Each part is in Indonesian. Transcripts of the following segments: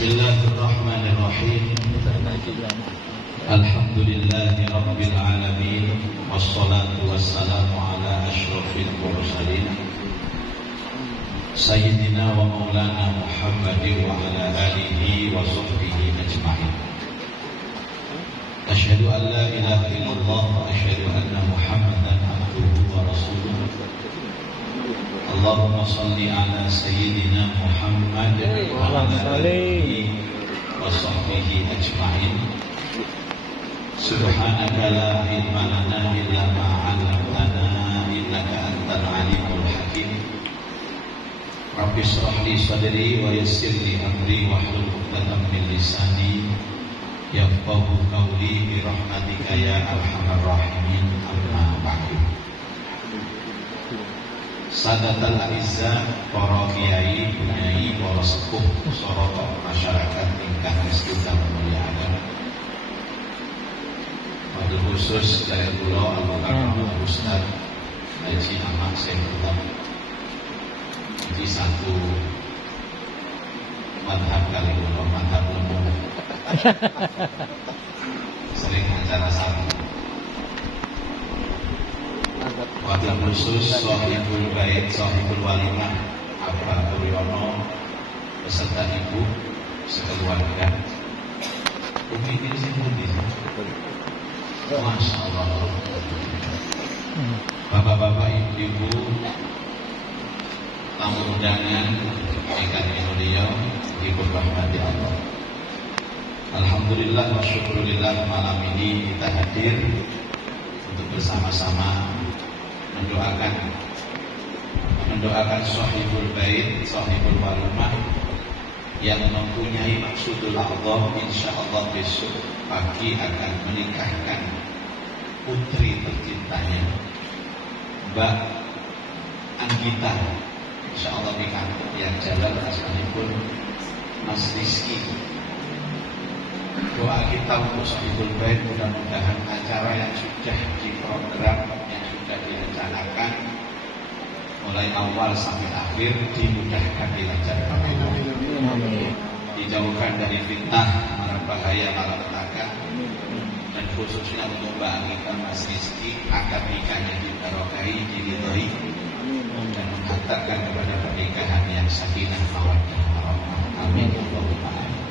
Bismillahirrahmanirrahim. Alhamdulillahi rabbil alamin. Wassalatu wassalamu ala asyrafil mursalin Sayyidina wa maulana Muhammadin wa ala alihi wa sahbihi ajma'in. Asyhadu an la ilaha illallah wa asyhadu anna Muhammadan abduhu wa rasuluh. Allahumma salli ala Sayyidina Muhammad wa ala alihi wa sahbihi ajma'in. Subhanaka la ilma lana illa ma 'allamtana innaka antal alimul hakim. Rabbi shrah li sadri wa yassir li amri wahlul 'uqdatam min lisani yafqahu qawli bi rahmatika ya arhamar rahimin. Amma ba'du. Sadatul Aizza, para kiai, bunyai, para sepuh, sorotok masyarakat ingkang sekedhik mulyakaken. Wabil khusus dari kula Al-Mukarram Ustaz Haji Ahmad Saifullah. Jadi satu madhab kali kula, madhab lemu. Sering acara satu. Wabil khusus Sohibul Bait, Sohibul Walimah Abah Uryono beserta ibu sekeluarga. Umi ini sih pundi. Masya Allah. Bapak-bapak, ibu-ibu, tamu undangan ingkang mulia dipun rahmati Allah. Alhamdulillah wa syukurillah, malam ini kita hadir untuk bersama-sama mendoakan Sohibul Bait, Sohibul Walimah yang mempunyai maksudul a'zam. Insyaallah besok pagi akan menikahkan putri tercintanya Mbak Anggita. Insyaallah di kantor yang jalan asalipun Mas Rizky. Doa kita untuk Sohibul Bait, mudah-mudahan acara yang sudah diprogram, yang sudah direncanakan mulai awal sampai akhir dimudahkan, dilancarkan, dijauhkan dari fitnah, mara bahaya, malapetaka, dan khususnya untuk Mbak Anggita, Mas Rizky, agar nikahnya diberkahi, diridhoi, dan menghantarkan kepada pernikahan yang sakinah, mawaddah, warahmah. Amin. Allahumma amin.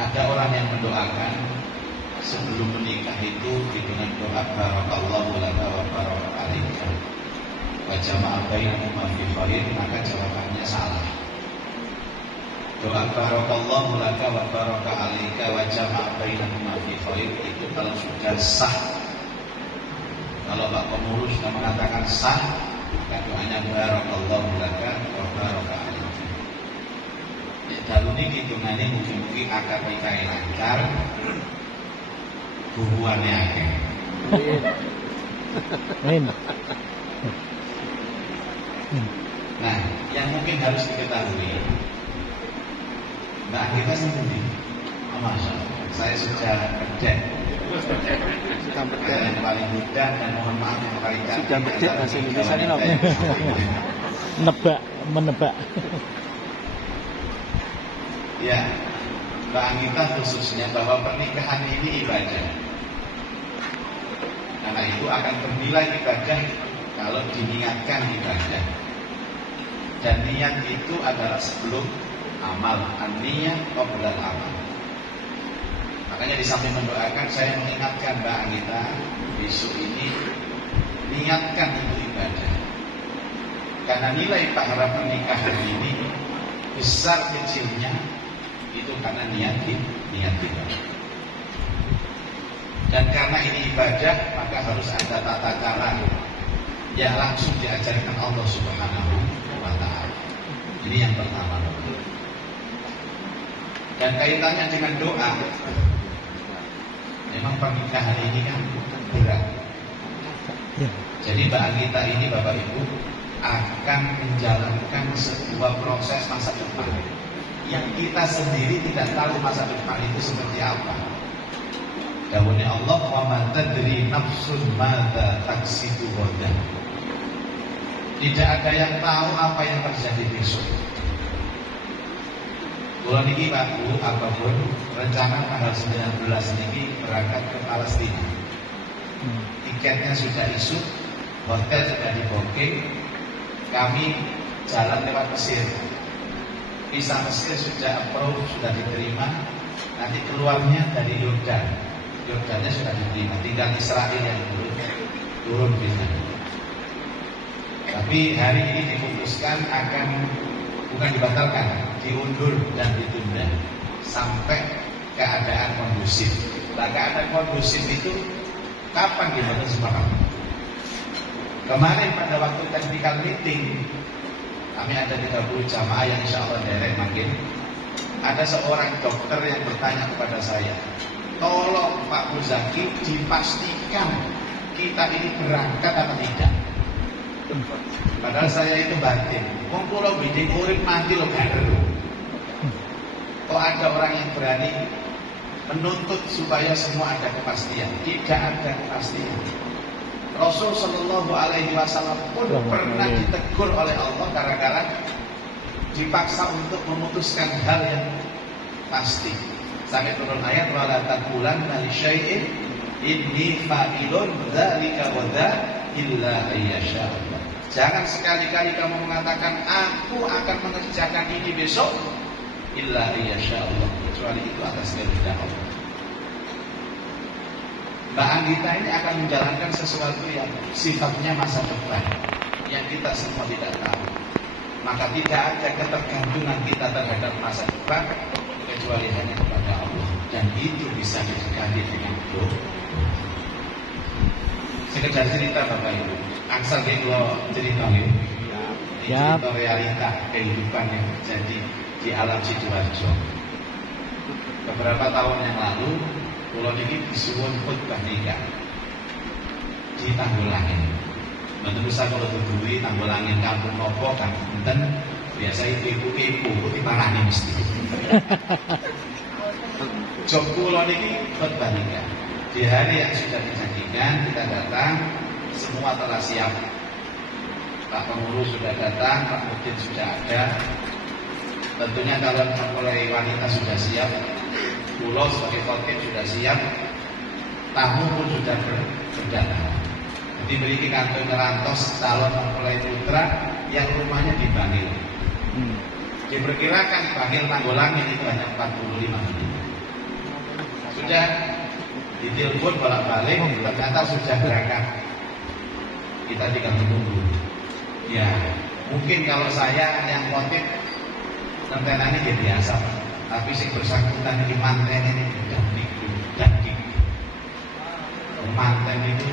Ada orang yang mendoakan sebelum menikah itu dengan doa barakallahu laka wa baraka alaika wa jama'a bainahuma fi khair, maka jawabannya salah. Doa barakallahu laka wa baraka alaika wa jama'a bainahuma fi khair itu kalau sudah sah. Kalau Pak Pengurus sudah mengatakan sah, maka doanya barakallahu laka wa baraka alaika. Dalu niki hitungane mungkin akad nikah lancar, hubungannya akeh. Nah, yang mungkin harus diketahui, Mbak Anggita sendiri, Masya Allah, saya sudah bedek. Yang paling muda dan mohon maaf yang paling cantik. Sudah bedek bahasa Indonesia ini apa? Menebak. Ya, Mbak Anggita khususnya bahwa pernikahan ini ibadah. Karena itu akan bernilai ibadah kalau diniatkan ibadah. Dan niat itu adalah sebelum amal. An-niyah qabla al-amal. Makanya di samping mendoakan, saya mengingatkan Mbak Anggita, besok ini niatkan itu ibadah. Karena nilai pahala pernikahan ini besar kecilnya itu karena niat kita. Dan karena ini ibadah, maka harus ada tata cara yang langsung diajarkan Allah Subhanahu wa ta'ala. Ini yang pertama. Dan kaitannya dengan doa. Memang pernikahan ini kan berat. Jadi Mbak Anggita ini, Bapak Ibu, akan menjalankan sebuah proses masa depan yang kita sendiri tidak tahu masa depan itu seperti apa. Dawuhnya Allah, wa ma tadri nafsun madza taksibu ghadan. Tidak ada yang tahu apa yang terjadi besok. Kula niki Pak Bu, apapun rencana tanggal 19 niki berangkat ke Palestina. Tiketnya sudah isut, hotel sudah di booking, kami jalan lewat Mesir. Visa Mesir sudah approve, sudah diterima. Nanti keluarnya dari Yordan. Yordannya sudah diterima, tinggal Israel yang belum turun visa. Tapi hari ini diputuskan akan bukan dibatalkan, diundur dan ditunda sampai keadaan kondusif. Nah, keadaan kondusif itu kapan dibentuk sepakat? Kemarin pada waktu technical meeting kami ada 30 jamaah yang insya Allah derek makin. Ada seorang dokter yang bertanya kepada saya, tolong Pak Muzaki dipastikan kita ini berangkat atau tidak. Padahal saya itu batin. Wong kula bidik urip mati lho gak ada. Kok ada orang yang berani menuntut supaya semua ada kepastian? Tidak ada kepastian. Rasul Shallallahu Alaihi Wasallam pun pernah ditegur oleh Allah gara-gara dipaksa untuk memutuskan hal yang pasti. Sampai turun ayat wala taqulanna li syai'in inni fa'ilun dzalika wa dzalika illa ayyasha Allah. Jangan sekali-kali kamu mengatakan aku akan mengerjakan ini besok illa ayyasha Allah, kecuali itu atas kehendak Allah. Mbak Anggita ini akan menjalankan sesuatu yang sifatnya masa depan yang kita semua tidak tahu. Maka tidak ada ketergantungan kita terhadap masa depan kecuali hanya kepada Allah, dan itu bisa didekati dengan doa. Sekedar cerita Bapak Ibu, angsal kalau cerita ini cerita realita kehidupan yang terjadi di alam Sidoarjo. Beberapa tahun yang lalu pulau ini disuwun khutbah nikah di Tanggulangin. Menurut saya kalau dudui Tanggulangin kampung nopo kampung Benten biasa ibu-ibu diparani mesti. Job pulau ini khutbah nikah. Di hari yang sudah dijanjikan kita datang, semua telah siap. Pak Pengurus sudah datang, Pak Mudin sudah ada. Tentunya calon mempelai wanita sudah siap. Pulau sebagai khotib sudah siap. Tamu pun sudah berdatang. Jadi beri kantor ngerantos calon mempelai putra yang rumahnya di Bangil. Diperkirakan Bangil Tanggulangin itu hanya 45 menit. Sudah ditelepon bolak-balik, ternyata sudah berangkat. Kita tinggal menunggu. Ya, mungkin kalau saya yang khotib tentenannya ya biasa, tapi sing bersangkutan ini manten ini daging. Manten itu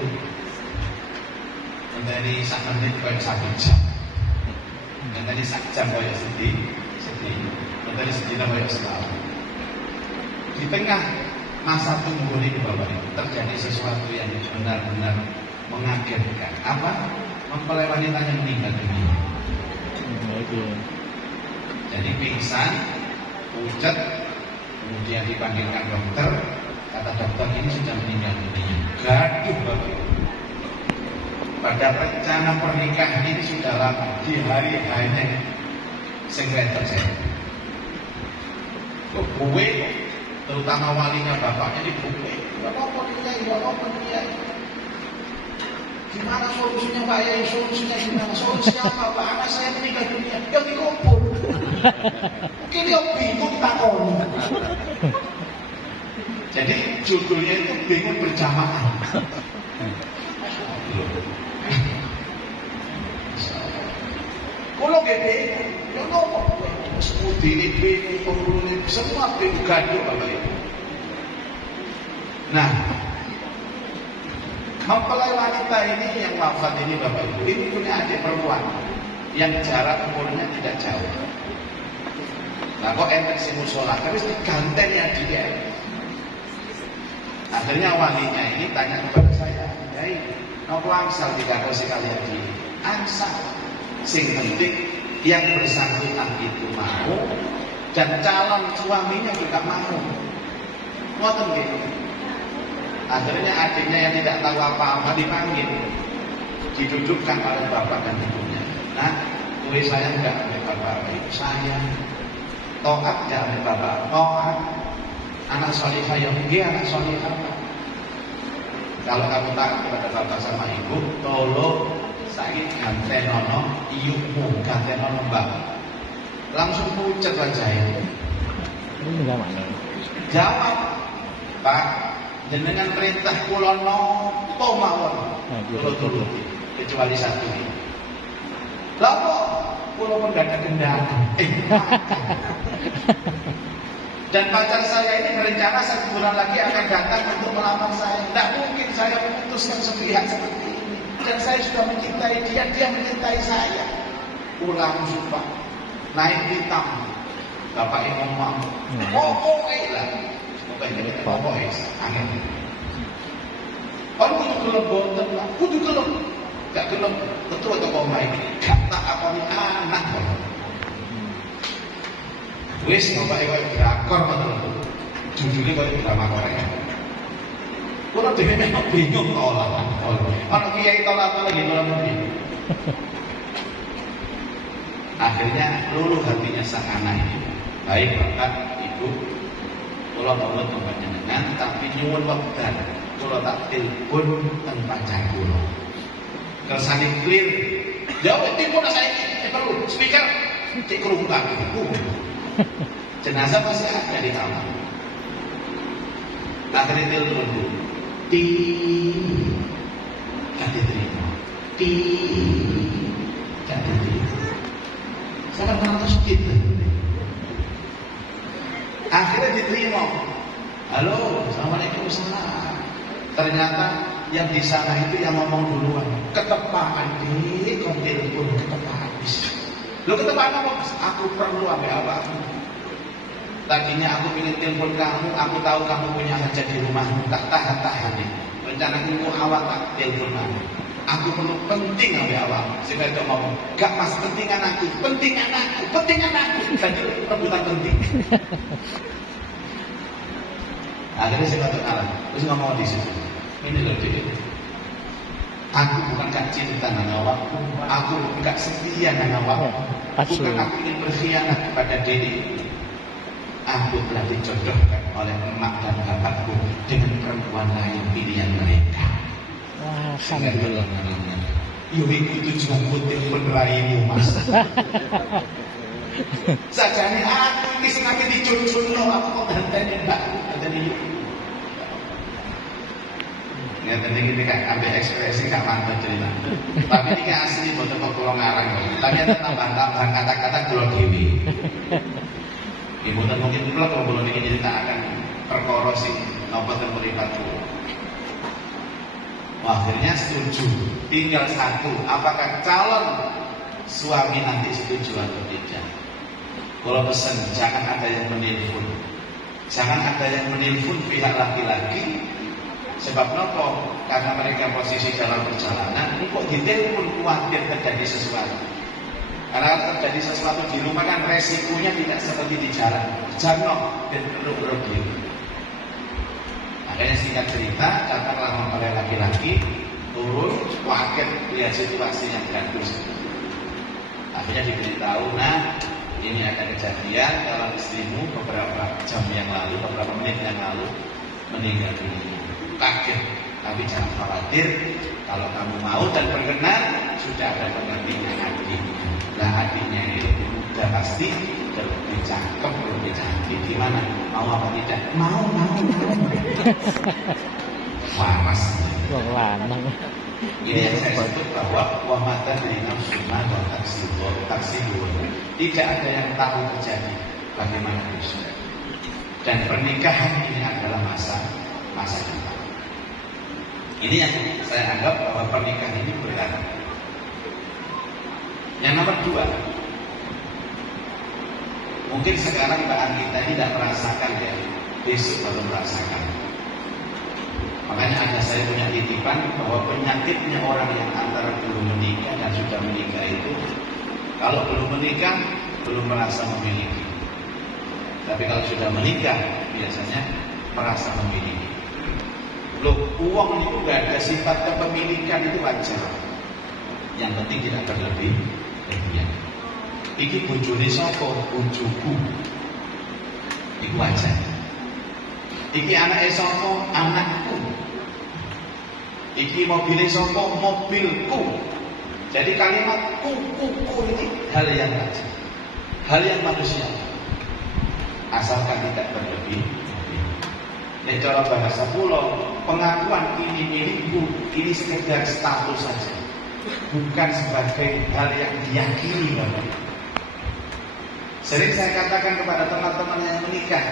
dari sak menit kayak 1 jam, dan tadi sak jam kayak sedih, dan tadi sedih kayak setahun. Di tengah masa tunggu ini Bapak Ibu terjadi sesuatu yang benar-benar mengagetkan. Apa? Mempelai wanitanya meninggal dunia. Jadi pingsan, pucat, kemudian dipanggilkan dokter. Kata dokter ini sudah meninggal dunia. Gaduh Bapak Ibu. Pada rencana pernikahan ini sudah lama, di hari hanya segera terjadi. Kok gue, terutama walinya bapaknya dibuka. Bapak Kiai. Gimana solusinya Pak Yai? Solusinya gimana? Solusinya apa Pak? Anak saya meninggal dunia, yang dikubur. Mungkin dia bingung takon. Jadi judulnya itu bingung berjamaah. Kalau gede, ya ngomong, semudi ini bingung, pemburu ini, semua bingung gaduh Bapak Ibu. Nah, mempelai wanita ini yang wafat ini Bapak Ibu, ini punya adik perempuan yang jarak umurnya tidak jauh. Nah, kok enten si musola, terus diganteng ya dia. Akhirnya walinya ini tanya kepada saya, Yai, nopo angsal tidak kau sekalian di angsal. Sing penting yang bersangkutan itu mau dan calon suaminya juga mau. Ngoten nggih. Akhirnya adiknya yang tidak tahu apa-apa dipanggil, didudukkan oleh bapak dan ibunya. Nah, kue saya enggak oleh bapak ibu saya. Taat jangan bapak, taat. Anak solihah yang dia anak solihah. Kalau kamu taat kepada bapak sama ibu, tolong sakit gantenono, iumu gantenono mbak. Langsung pucat wajahnya. Ini gimana? Jawab, Pak, dengan perintah kula napa mawon kula turuti, kecuali satu. Lha kok kula pun gak ada kendala. Dan pacar saya ini berencana 1 bulan lagi akan datang untuk melamar saya. Tidak mungkin saya memutuskan sepihak seperti ini. Dan saya sudah mencintai dia, dia mencintai saya. Pulang sumpah, naik hitam. Bapak yang ngomong, pokoknya lah. Pokoknya, angin. Kalau kudu gelem boten lah, kudu gelem. Gak gelem, betul atau koma ini. Gak tak apa nih anak. Wis bapak iku drakor betul. Judulnya kayak drama Korea. Kulo dhewe memang bingung tolak. Ana kiai tolak lagi tolak lagi. Akhirnya luluh hatinya sang anak ini. Baik bapak, ibu, kulo bangun tempat jenengan, tapi nyuwun wekdal. Kulo tak telepon teng pacar kulo. Kersane clear. Jawab telepon saiki, perlu speaker cek krungu aku. Jenazah masih ada di kamar. Akhirnya telepon dulu. Gak diterima. Gak diterima. Saya kan terus gitu. Akhirnya diterima. Halo, assalamualaikum salam. Ternyata yang di sana itu yang ngomong duluan. Ketepaan deh, kau telepon ketepaan. Lo ketepaan apa? Aku perlu apa? Tadinya aku ingin telepon kamu, aku tahu kamu punya hajat di rumahmu, tak tahan nih. Rencana aku awak tak telepon kamu. Aku perlu penting awak. Sehingga dia ngomong, gak mas penting anakku. Tadi rebutan penting. Akhirnya saya kata kalah, terus ngomong di situ. Ini loh dia. Aku bukan gak cinta dengan awak, aku gak setia dengan awak. Bukan aku ingin berkhianat kepada diri. Aku telah dijodohkan oleh emak dan bapakku dengan perempuan lain pilihan mereka. Alhamdulillah. Iku tujuan putih penraimu mas. Sajane aku ini sengaja dijodohno, aku mau ganteng mbakku jadi yuk. Ya tadi kita kan ambil ekspresi gak mantap cerita. Tapi ini asli boten kok kula ngarang. Tapi ada tambahan-tambahan kata-kata kula dhewe. Ibu dan mungkin pula kalau belum ingin ceritakan perkara sih nopo dan melibat. Akhirnya setuju. Tinggal satu, apakah calon suami nanti setuju atau tidak? Kalau pesan jangan ada yang menelpon, jangan ada yang menelpon pihak laki-laki. Sebab nopo? Karena mereka posisi dalam perjalanan. Ini kok ditelepon khawatir terjadi sesuatu. Karena terjadi sesuatu di rumah kan resikonya tidak seperti di jalan. Jangan dan perlu diri. Makanya singkat cerita, datanglah mempelai laki-laki turun, kaget lihat situasi yang bagus. Akhirnya diberitahu, nah ini ada kejadian kalau istrimu beberapa jam yang lalu, beberapa menit yang lalu meninggal dunia. Kaget, tapi jangan khawatir. Kalau kamu mau dan berkenan, sudah ada pendampingan adiknya. Nah adiknya itu udah pasti lebih cakep, lebih cantik. Gimana? Mau apa tidak? Mau. Waras. Ini yang saya sebut bahwa wamatan dari nafsumah dan taksibur. Tidak ada yang tahu terjadi bagaimana besok. Dan pernikahan ini adalah masa depan. Ini yang saya anggap bahwa pernikahan ini berat. Yang nomor 2, mungkin sekarang Mbak Anita tidak merasakan ya, besok baru merasakan. Makanya ada saya punya titipan bahwa penyakitnya orang yang antara belum menikah dan sudah menikah itu, kalau belum menikah belum merasa memiliki. Tapi kalau sudah menikah biasanya merasa memiliki. Loh, uang itu gak ada sifat kepemilikan, itu wajar. Yang penting tidak berlebih. Iki bojone sapa? Bojoku. Iku aja. Iki anake sapa? Anakku. Iki mobil sapa? Mobilku. Jadi kalimat ku ini hal yang wajar, hal yang manusia, asalkan tidak berlebih. Nek cara bahasa pulau, pengakuan ini milikku ini sekedar status saja, bukan sebagai hal yang diyakini. Sering saya katakan kepada teman-teman yang menikah,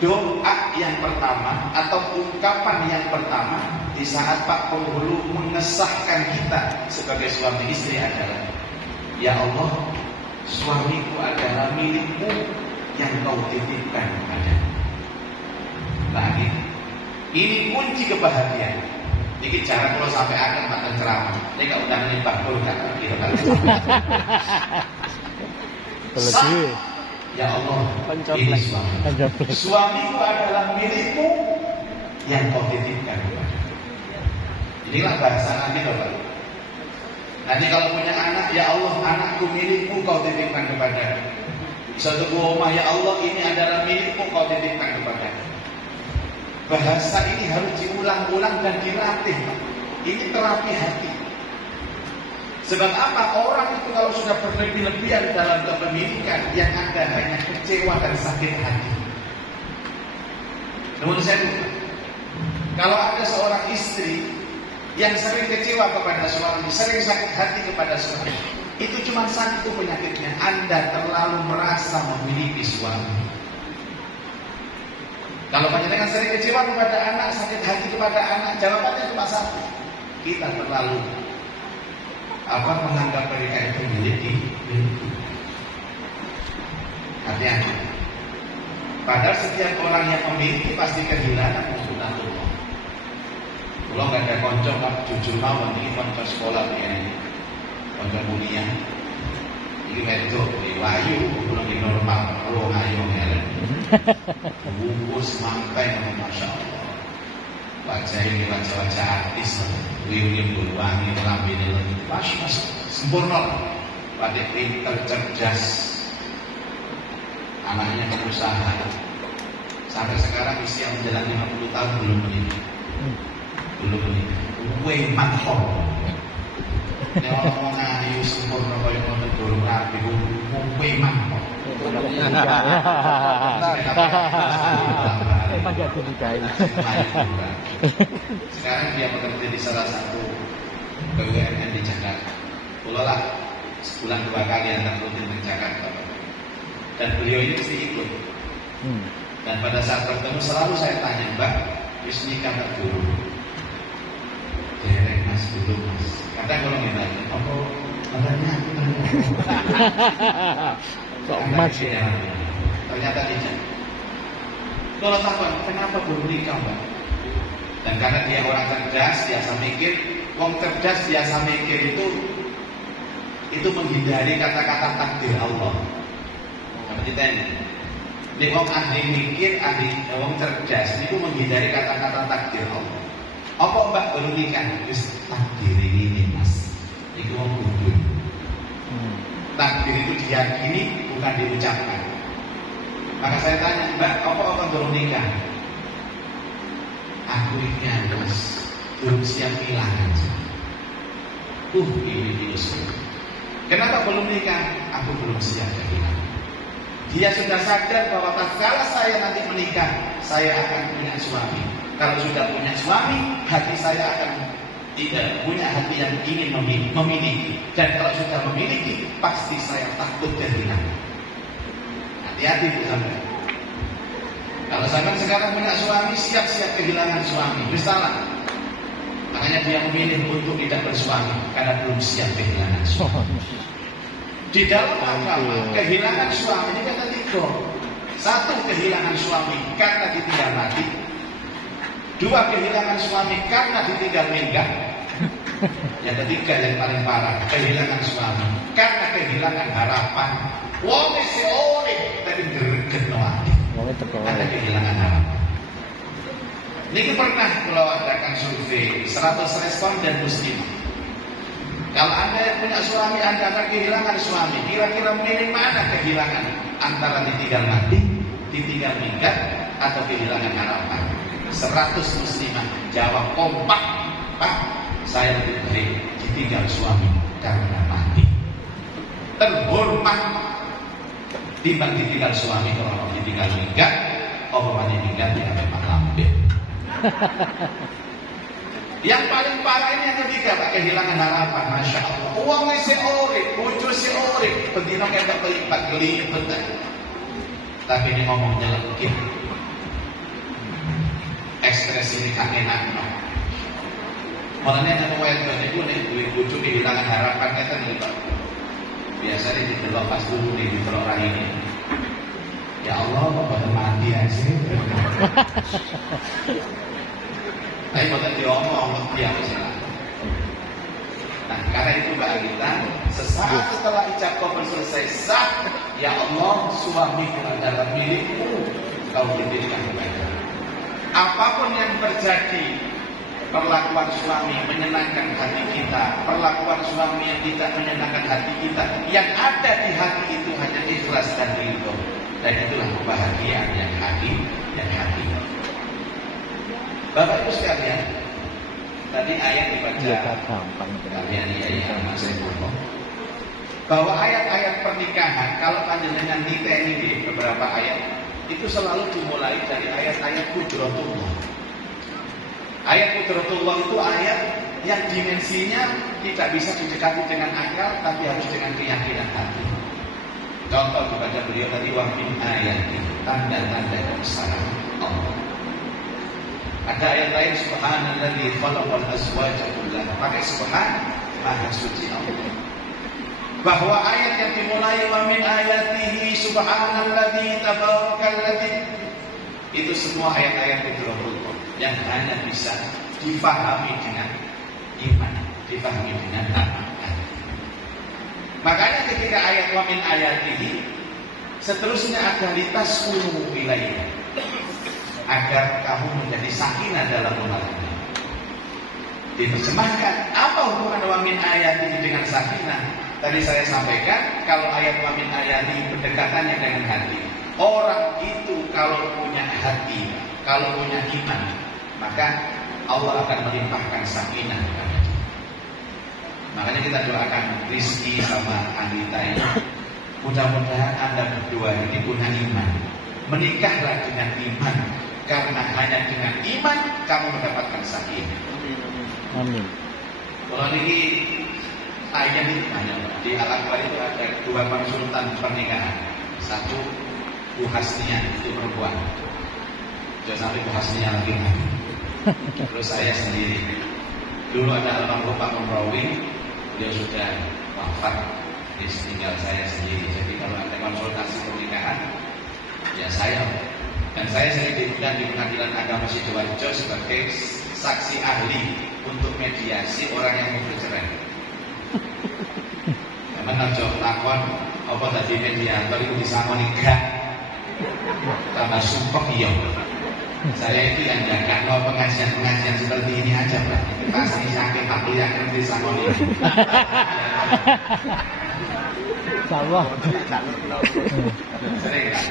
doa yang pertama atau ungkapan yang pertama di saat Pak Penghulu mengesahkan kita sebagai suami istri adalah, ya Allah, suamiku adalah milikmu yang kau titipkan kepadaku. Nah, ini kunci kebahagiaan. Ini cara kalau sampai akan makan ceramah, ini gak udah menimpa kan gitu kan. Ya Allah, ini suamiku adalah milikmu yang kau titipkan kepadaku. Inilah bahasa Nabi Bapak. Nanti kalau punya anak, ya Allah, anakku milikmu kau titipkan kepadaku. Suatu rumah, ya Allah, ini adalah milikmu kau titipkan kepadaku. Bahasa ini harus diulang-ulang dan dilatih. Ini terapi hati. Sebab apa? Orang itu kalau sudah berlebih-lebihan dalam kepemilikan, yang ada hanya kecewa dan sakit hati. Namun saya lupa, kalau ada seorang istri yang sering kecewa kepada suami, sering sakit hati kepada suami, itu cuma satu penyakitnya: Anda terlalu merasa memiliki suami. Kalau panjenengan sering kecewa kepada anak, sakit hati kepada anak, jawabannya cuma satu: kita terlalu menganggap mereka itu memiliki. Hati-hati. Padahal setiap orang yang memiliki pasti kehilangan sunatullah. Kalau nggak ada konco, jujur mau ini konco sekolah ini, konco kuliah, ini wedok, ini wayu, belum di normal, ayo ngelen. Bungkus mantai, masya Allah. Wajah ini wajah-wajah artis, wiu-wiu berwangi, kelambi ini lagi pas sempurna. Pada pintar, cerdas, anaknya pengusaha. Sampai sekarang usia menjalani 50 tahun belum menikah. Belum menikah. Kue mantap. Ini orang ayu sempurna kaya ngono durung rapi, kue mantap. Sekarang dia bekerja di salah satu BUMN di Jakarta. Pulolah sebulan 2 kali antar rutin ke Jakarta. Dan beliau ini mesti ikut. Dan pada saat bertemu selalu saya tanya, Mbak, wis nikah tak dulu? Derek Mas, belum Mas. Kadang kalau nanya, apa? Katanya aku tanya. Kok Mas ya? Ternyata tidak. Kalau takut, kenapa belum nikah, Mbak? Dan karena dia orang cerdas, biasa mikir. Wong cerdas biasa mikir itu menghindari kata-kata takdir Allah. Seperti ini. Ini wong ahli mikir, wong cerdas itu menghindari kata-kata takdir Allah. Apa Mbak baru nikah? Terus takdir ini Mas. Itu wong bodoh. Takdir itu diyakini, bukan diucapkan. Maka saya tanya, Mbak, apa orang baru nikah? Aku ini Mas, belum siap kehilangan. Ini kenapa belum nikah? Aku belum siap kehilangan. Dia sudah sadar bahwa tatkala saya nanti menikah, saya akan punya suami. Kalau sudah punya suami, hati saya akan tidak punya hati yang ingin memiliki. Dan kalau sudah memiliki, pasti saya takut kehilangan. Hati-hati Bu sampean. Kalau sampean sekarang punya suami, siap-siap kehilangan suami. Salah. Makanya dia memilih untuk tidak bersuami karena belum siap kehilangan suami. Di dalam agama, kehilangan suami ini kata 3. 1, kehilangan suami karena ditinggal mati. 2, kehilangan suami karena ditinggal minggat. Yang ketiga yang paling parah, kehilangan suami karena kehilangan harapan. Wong wis urip tapi greget ati. Ada kehilangan harapan. Ini pernah kalau adakan survei 100 responden muslim. Kalau Anda yang punya suami, Anda akan kehilangan suami. Kira-kira milih mana kehilangan? Antara ditinggal mati, ditinggal minggat atau kehilangan harapan? 100 muslimah jawab kompak, Pak, saya lebih baik ditinggal suami karena mati. Terhormat timbang ditinggal suami. Kalau ditinggal minggat, orang minggat ya memang lambe. Yang paling parah ini yang ketiga, Pak, kehilangan harapan. Masya Allah, uang si urip, bojo si urip, bendino kayak kelipat betul. Tapi ini ngomong nyelekit, ekspresi ini kan enak. Makanya yang wayang itu nih, bojo kehilangan harapan kita nih, Pak. Biasanya ditelok pas dulu nih, ditelok ini. Ya Allah, pada mati aja. Tapi pada diomong, dia salah. Nah, karena itu Mbak Agita, sesaat setelah ijab kabul selesai sah, ya Allah, suamiku adalah milikmu, kau titipkan kepada. Apapun yang terjadi, perlakuan suami menyenangkan hati kita, perlakuan suami yang tidak menyenangkan hati kita, yang ada di hati itu hanya ikhlas dan ridho. Dan itulah kebahagiaan yang hati. Bapak Ibu sekalian, tadi ayat dibaca kalian bahwa ayat-ayat pernikahan, kalau panjenengan niteni di beberapa ayat, itu selalu dimulai dari ayat-ayat qudratullah. Ayat qudratullah itu ayat yang dimensinya tidak bisa didekati dengan akal, tapi harus dengan keyakinan hati. Contoh kepada beliau tadi, wa min ayati, tanda-tanda kebesaran Allah. Ada ayat lain, subhanalladzi khalaqal azwaja kullaha, pakai subhan, maha suci Allah. Bahwa ayat yang dimulai wa min ayatihi subhanalladzi tabarakalladzi, itu semua ayat-ayat qudratullah yang hanya bisa difahami dengan iman, difahami dengan akal. Makanya ketika ayat wa min ayatihi, seterusnya ada litaskunu ilaiha, agar kamu menjadi sakinah dalam rumah tangga. Diterjemahkan, apa hubungan wa min ayatihi dengan sakinah? Tadi saya sampaikan, kalau ayat wa min ayatihi berdekatannya dengan hati. Orang itu kalau punya hati, kalau punya iman, maka Allah akan melimpahkan sakinah kepada dia. Makanya kita doakan Rizky sama Anita ini, mudah-mudahan Anda berdua ini punya iman. Menikahlah dengan iman, karena hanya dengan iman kamu mendapatkan sakinah. Amin. Kalau ini ayat itu banyak. Di Al-Akbar itu ada 2 konsultan pernikahan. Satu Bu Hasnia, itu perempuan. Jangan sampai Bu Hasnia lagi. Terus saya sendiri. Dulu ada almarhum Pak Mumrawi, beliau sudah wafat, dia tinggal saya sendiri. Jadi kalau ada konsultasi pernikahan, ya saya. Dan saya sering diundang di Pengadilan Agama Sidoarjo sebagai saksi ahli untuk mediasi orang yang mau bercerai. Karena jawab takon, apa tadi mediator itu bisa menikah, tambah sumpah iya. Saya itu yang jaga pengajian-pengajian seperti ini aja, Pak. Pasti sakit aku yang ngerti sama ini. Insyaallah. Sering kan?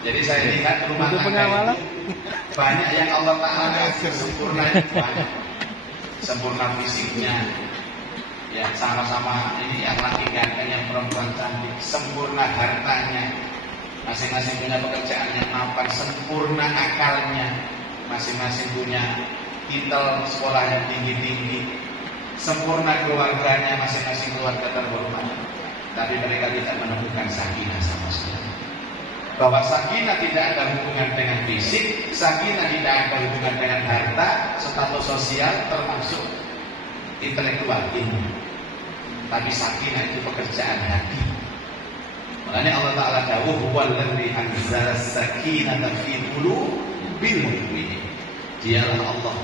Jadi saya lihat rumah tangga ini banyak yang Allah Ta'ala sempurna, banyak. Sempurna fisiknya, ya sama-sama ini yang laki ganteng, yang perempuan cantik. Sempurna hartanya, masing-masing punya pekerjaan yang mapan. Sempurna akalnya, masing-masing punya titel sekolah yang tinggi-tinggi. Sempurna keluarganya, masing-masing keluarga terhormat. Tapi mereka tidak menemukan sakinah sama sekali. Bahwa sakinah tidak ada hubungan dengan fisik, sakinah tidak ada hubungan dengan harta, status sosial, termasuk intelektual, ilmu. Tapi sakinah itu pekerjaan hati. Makanya Allah Ta'ala dawuh, huwallazi anzala sakinata fi qulubil mu'minin. Dialah Allah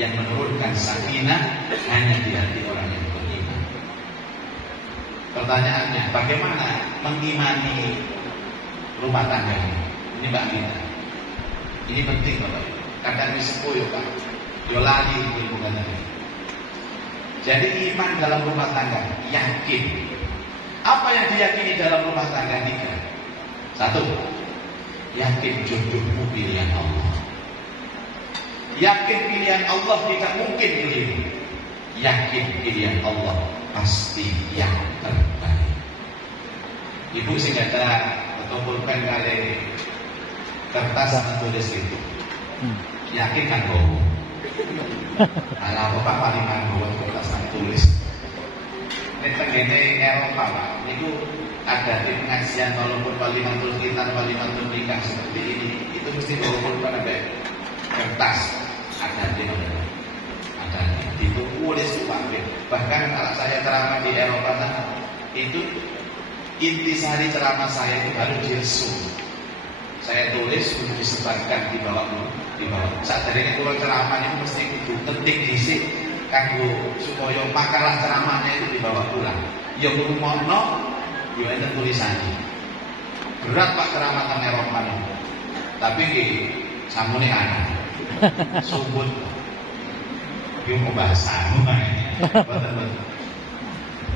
yang menurunkan sakinah hanya di hati orang yang beriman. Pertanyaannya, bagaimana mengimani rumah tangga ini? Ini Mbak Gita, ini penting Bapak. Kadang disepuh ya Pak, yo lali ilmu katanya. Jadi iman dalam rumah tangga, yakin. Apa yang diyakini dalam rumah tangga? 3. 1, yakin jodohmu pilihan Allah. Yakin pilihan Allah tidak mungkin keliru. Yakin pilihan Allah pasti yang terbaik. Ibu sing kata kumpulkan kali kertas menulis itu. Yakin kan bohong? Alah bapak paling buat kertas tulis. Ini tenggene Eropa Pak. Itu ada tim pengajian walaupun walimatul khitan, walimatul nikah seperti ini. Itu mesti walaupun pada kertas ada tim. Itu tulis pakai. Bahkan kalau saya ceramah di Eropa itu intisari ceramah saya itu baru diresum. Saya tulis untuk disebarkan di bawah. Saat dari itu ceramah itu mesti itu penting disik kanggo supaya makalah ceramahnya itu dibawa pulang. Ya ngrumono, ya enten tulisannya. Berat Pak ceramah teng Eropa itu. Tapi nggih samune ana. Sumpun. Iki pembahasan.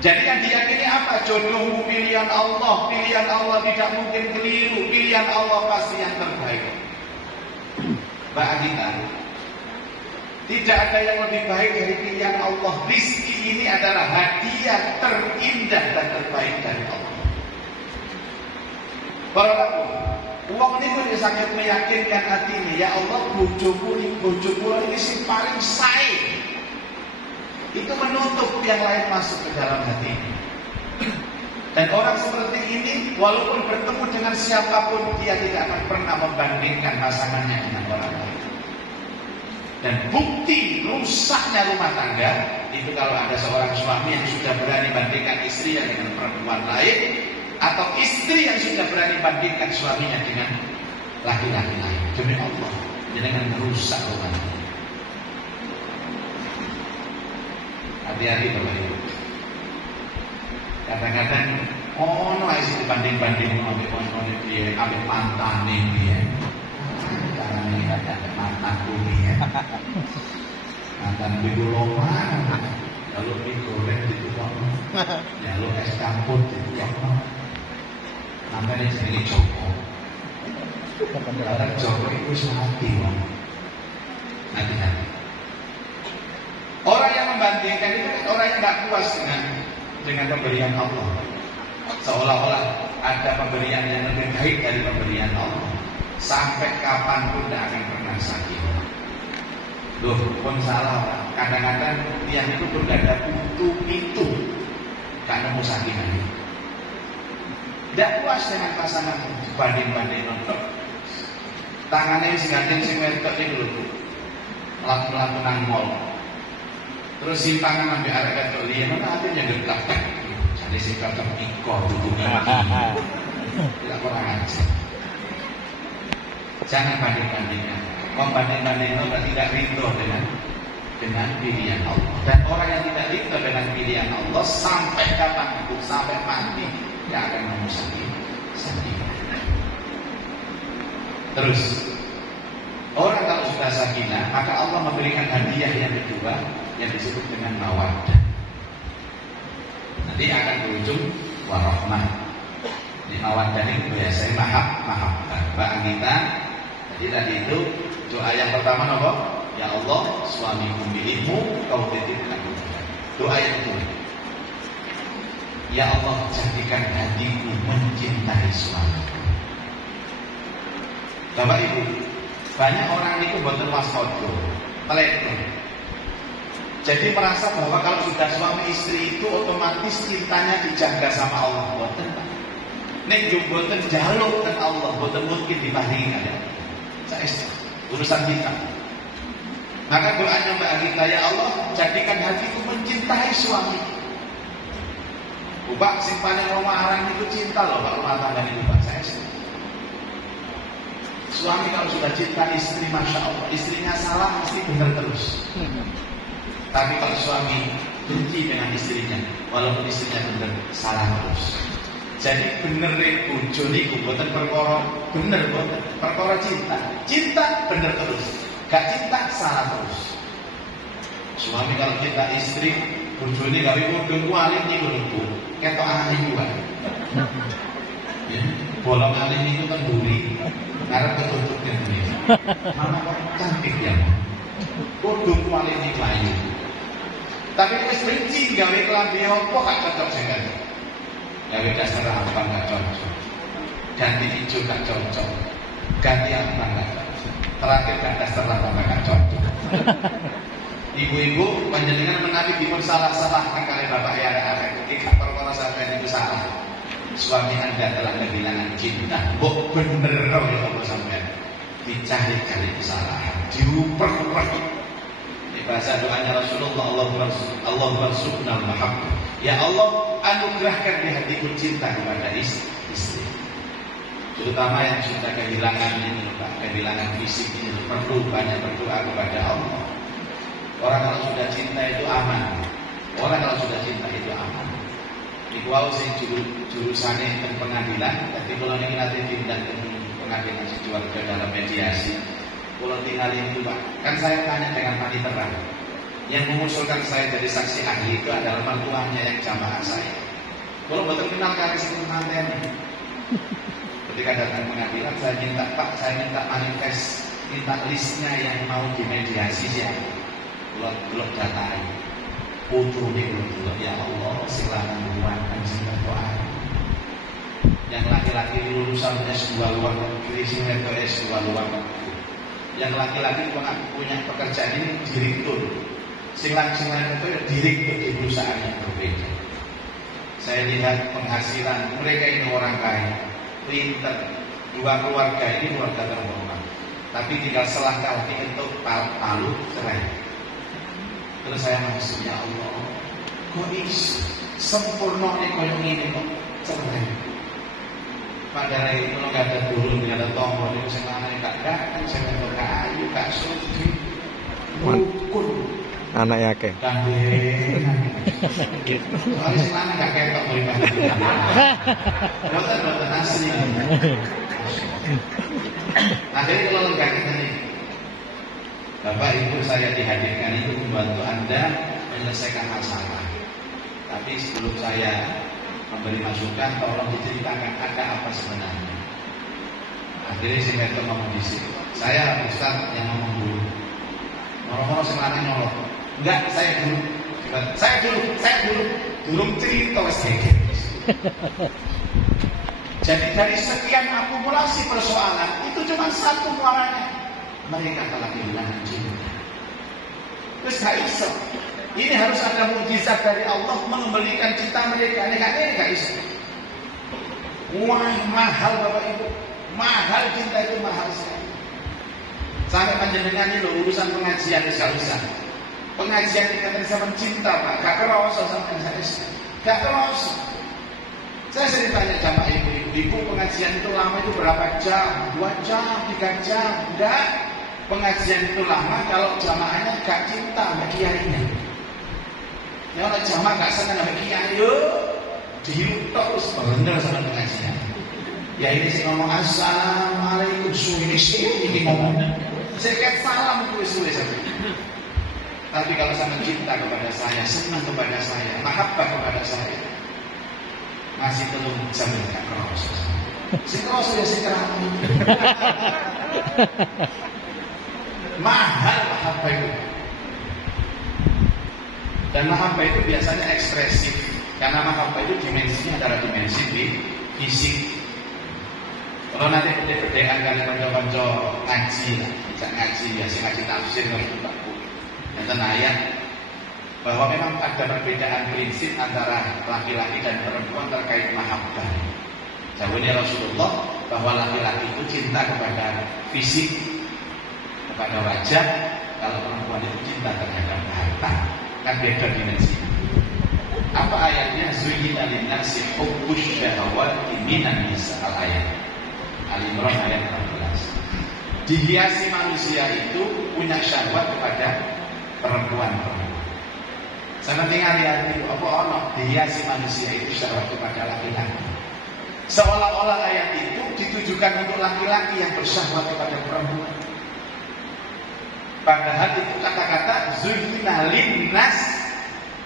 Jadi yang diyakini apa? Jodohmu pilihan Allah. Pilihan Allah tidak mungkin keliru. Pilihan Allah pasti yang terbaik. Mbak Anita, tidak ada yang lebih baik dari pilihan Allah. Rizki ini adalah hadiah terindah dan terbaik dari Allah. Para uang ini pun sangat meyakinkan hati ini. Ya Allah, bojoku ini si paling sae. Itu menutup yang lain masuk ke dalam hati. Dan orang seperti ini walaupun bertemu dengan siapapun, dia tidak akan pernah membandingkan pasangannya dengan orang lain. Dan bukti rusaknya rumah tangga itu kalau ada seorang suami yang sudah berani bandingkan istrinya dengan perempuan lain, atau istri yang sudah berani bandingkan suaminya dengan laki-laki lain. Demi Allah, dengan merusak rumah tangga. Hati-hati Bapak Ibu. Kadang-kadang ono ae dibanding-banding ambek kono piye, ambek mantane piye. Carane ada mantanku piye. Mantan ibu loma. Kalau mie goreng ditukokno. Ya lo es campur ditukokno. Namanya jenenge Joko. Kadang Joko itu semati wong. Hati-hati. Orang yang membandingkan itu orang yang nggak puas dengan pemberian Allah. Seolah-olah ada pemberian yang lebih baik dari pemberian Allah. Sampai kapanpun tidak akan pernah sakit. Loh, pun salah Pak. Kadang-kadang tiang itu pun ada itu gak nemu sakingannya. Tidak puas dengan pasangan banding-banding nonton. Tangannya sing sing wedok itu lho. Melaku-laku nang mall. Terus simpangan ambil arah ketok liyan, mana akhirnya getak. Jadi si kakak ikor hubungan tidak kurang aja. Jangan banding-bandingkan. Membanding-bandingkan berarti tidak ridho dengan pilihan Allah. Dan orang yang tidak ridho dengan pilihan Allah sampai kapanpun, sampai mati, dia akan memusaki. Terus orang kalau sudah sakinah, maka Allah memberikan hadiah yang kedua yang disebut dengan mawaddah. Nanti akan berujung warahmah. Di mawaddah ini biasanya mahabbah. Mbak Anita, jadi tadi itu doa yang pertama apa? Ya Allah, suamiku milikmu, kau titipkan. Doa yang kedua. Ya Allah, jadikan hatiku mencintai suamiku. Bapak Ibu, banyak orang itu boten waspada, telepon. Jadi merasa bahwa kalau sudah suami istri itu otomatis cintanya dijaga sama Allah. Boten. Nek yo boten jaluk kan Allah, boten mungkin diparingi ada. Saya urusan kita. Maka doanya Mbak Anita, ya Allah, jadikan hatiku mencintai suami. Ubak simpanan rumah arang itu cinta loh, Pak rumah tangga itu Pak. Saya suami kalau sudah cinta istri, masya Allah, istrinya salah mesti benar terus. Tapi kalau suami benci dengan istrinya, walaupun istrinya benar, salah terus. Jadi bener bojo niku boten perkara bener boten, perkara cinta. Cinta bener terus, gak cinta salah terus. Suami kalau cinta istri, bojone gawe kodho alim niku lho, ketok alim kuwi. Ya, bolong alim niku kan duri. Ngarep ketutupnya ini. Mama kok cantik ya. Kudu kualiti layu. Tapi wis benci gawe klambi apa gak cocok jenengan. Gawe dasar apa gak cocok. Ganti hijau gak cocok. Ganti apa gak cocok. Terakhir gak dasar apa gak cocok. Ibu-ibu panjenengan menawi dipun salah-salahkan kali bapak ya arek. Iki perkara sampeyan itu salah. Suami Anda telah kehilangan cinta. Mbok bener ya apa sampeyan. Dicari-cari kesalahan, diuper-uper. Ini bahasa doanya Rasulullah, Allah warzuqnal mahabbah. Ya Allah, anugerahkan di hatiku cinta kepada istri. Terutama yang sudah kehilangan ini, Pak, kehilangan fisik ini, perlu banyak berdoa kepada Allah. Orang kalau sudah cinta itu aman. Orang kalau sudah cinta itu aman. Iku wau sing jurusane teng pengadilan, dadi kula niki nate tindak teng pengadilan keluarga dalam mediasi. Kula tinggal itu, Pak. Kan saya tanya dengan panitera. Yang mengusulkan saya jadi saksi ahli itu adalah mertuanya yang jamaah saya. Kula betul kenal kali sing manten. Ketika datang pengadilan saya minta, Pak, saya minta manifest, minta listnya yang mau dimediasi siapa. Belum datai putu ini belum ya Allah silakan buat anjing doa. Yang laki-laki lulusan S2 luar negeri, sehingga S2 luar negeri. Yang laki-laki punya pekerjaan ini direktur, sing-sing itu direktur di perusahaan yang berbeda. Saya lihat penghasilan mereka ini orang kaya, pinter, dua keluarga ini keluarga terhormat, tapi tinggal selangkah lagi untuk palu cerai. Terus saya masuk, ya Allah, kok is sempurna nih koyo ngene kok cerai. Padahal itu nggak ada turun, nggak ada tombol, itu saya nanya gak datang, saya nggak kayu, gak suci, rukun. Anak yake. Soalnya selama gak kayak tok beriman. Rotan asli. Akhirnya kalau enggak kita nih, Bapak Ibu saya dihadirkan itu membantu Anda menyelesaikan masalah. Tapi sebelum saya memberi masukan, tolong diceritakan ada apa sebenarnya. Akhirnya si Meto ngomong di sini. Saya Ustaz yang ngomong dulu. Moro-moro sekarang nyolok. Enggak, saya dulu. Belum cerita sedikit. Jadi dari sekian akumulasi persoalan itu cuma satu muaranya. Mereka telah kehilangan cinta. Terus gak iso. Ini harus ada mukjizat dari Allah mengembalikan cinta mereka. Ini gak iso. Wah, mahal Bapak Ibu. Mahal cinta itu mahal sekali. Sampai panjenengan ini loh urusan pengajian gak usah. Pengajian dikatakan sama cinta, Pak. Gak kerasa sampai saya. Gak kerasa. Saya sering tanya sama ibu pengajian itu lama itu berapa jam? 2 jam, 3 jam. Enggak. Pengajian itu lama kalau jamaahnya gak cinta sama kiainya. Ya kalau jamaah gak senang sama kiai, dihirup terus bener sama pengajian. Ya ini sih ngomong assalamualaikum suwi ini ngomong. Saya kayak salam suwi saja. Tapi kalau sama cinta kepada saya, senang kepada saya, mahabbah kepada saya, masih belum bisa gak kerasa. Si kerasa ya si kerami. Mahal mahabbah itu. Dan mahabbah itu biasanya ekspresif. Karena mahabbah itu dimensinya adalah dimensi di fisik. Kalau nanti beda-bedaan kalian konco-konco ngaji, tidak ngaji, biasa ngaji tafsir Pak Bu. Yang ayat bahwa memang ada perbedaan prinsip antara laki-laki dan perempuan terkait mahabbah. Jawabnya Rasulullah bahwa laki-laki itu cinta kepada fisik, kepada wajah, kalau perempuan itu cinta terhadap harta, kan beda dimensinya. Apa ayatnya? Zuyyina lin-nasi hubbus syahawati minan nisa, al-ayat Al-Imran ayat 14. Dihiasi manusia itu punya syahwat kepada perempuan-perempuan. Saya tinggal lihat itu apa Allah dihiasi manusia itu syahwat kepada laki-laki. Seolah-olah ayat itu ditujukan untuk laki-laki yang bersyahwat kepada perempuan. Padahal itu kata-kata zuyyina lin-nas,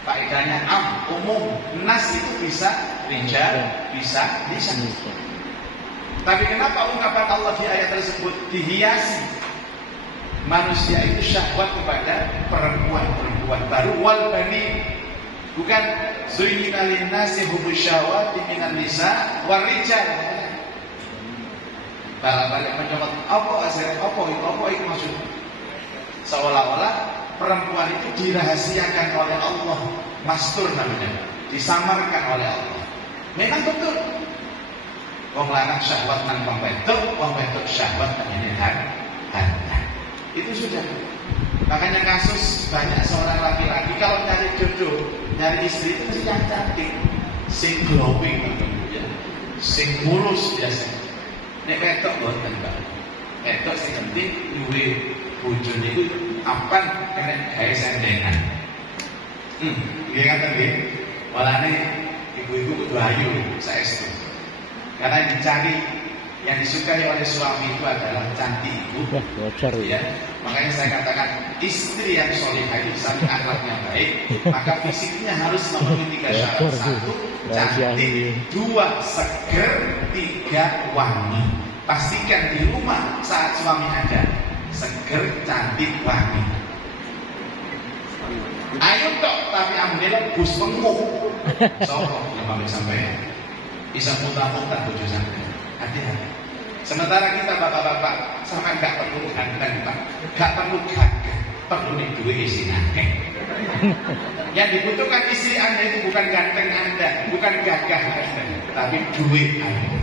faedahnya umum. Nas itu bisa rijal, bisa nisa. Tapi kenapa ungkapan Allah di ayat tersebut dihiasi? Manusia itu syahwat kepada perempuan-perempuan. Baru wal bani, bukan zuyyina linnasi hubbus syahwati minan nisa wal rijal. Balik menjawab apa itu maksudnya? Seolah-olah perempuan itu dirahasiakan oleh Allah, mastur namanya, disamarkan oleh Allah. Memang betul. Wong lanang syahwat nang wong wedok syahwat nang harta. Itu sudah. Makanya kasus banyak seorang laki-laki kalau nyari jodoh, nyari istri itu mesti yang cantik, sing glowing, ya, sing mulus biasa. Nek wedok boten, Mbak. Wedok sing penting duwe bojone iku apan kena gawe sendengan. Nggih ngaten nggih. Walane ibu-ibu kudu ayu saestu. Karena yang dicari, yang disukai oleh suami itu adalah cantik ibu. Ya, makanya saya katakan istri yang solehah itu saking akhlaknya baik, maka fisiknya harus memenuhi 3 syarat. 1, cantik. 2, seger. 3, wangi. Pastikan di rumah saat suami ada seger, cantik, wangi. Ayo tok, tapi ambil bus penguk. Sokok yang pamit sampai. Bisa muntah-muntah bojo sampai. Hati-hati. Sementara kita bapak-bapak sama gak perlu ganteng, Pak. Gak perlu gagah, perlu duit isi nake. Yang dibutuhkan istri Anda itu bukan ganteng Anda, bukan gagah Anda, tapi duit Anda.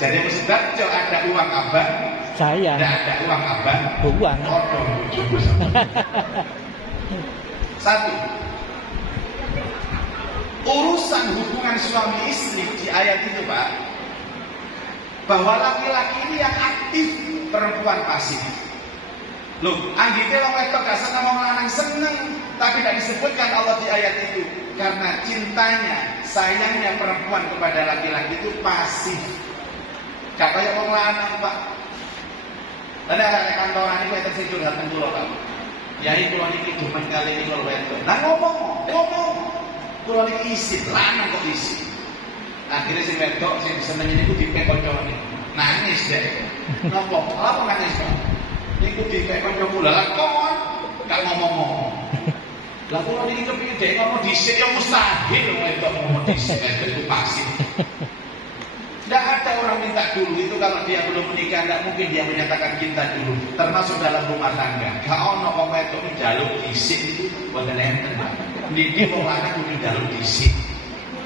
Jadi sebab ada uang abang, saya. Tidak ada uang abang, uang. Kodong bojoku sama. 1. Urusan hubungan suami istri di ayat itu, Pak, bahwa laki-laki ini yang aktif, perempuan pasif. Loh, anggite wong wedok gak seneng wong lanang seneng, tapi tidak disebutkan Allah di ayat itu karena cintanya, sayangnya perempuan kepada laki-laki itu pasif. Gak kayak wong lanang, Pak. Ada kantoran ini wetok sing curhat teng kula, Pak. Yai kula niki demen kali iki kula wedok. Nah ngomong. Kula niki isin, lanang kok isin. Akhirnya si wedok sing seneng niku dipek kancane. Nangis deh. Napa? Apa nangis, Pak? Niku dipek kanca kula. Lah kon gak ngomong-ngomong. Lah kula niki kepengin dhek ngomong dhisik ya mustahil wedok ngomong dhisik itu pasif. Tidak ada orang minta dulu, itu kalau dia belum menikah tidak mungkin dia menyatakan cinta dulu, termasuk dalam rumah tangga. Kalau orang wedok njaluk dhisik itu boten enten. Niki wong lanang kudu njaluk dhisik.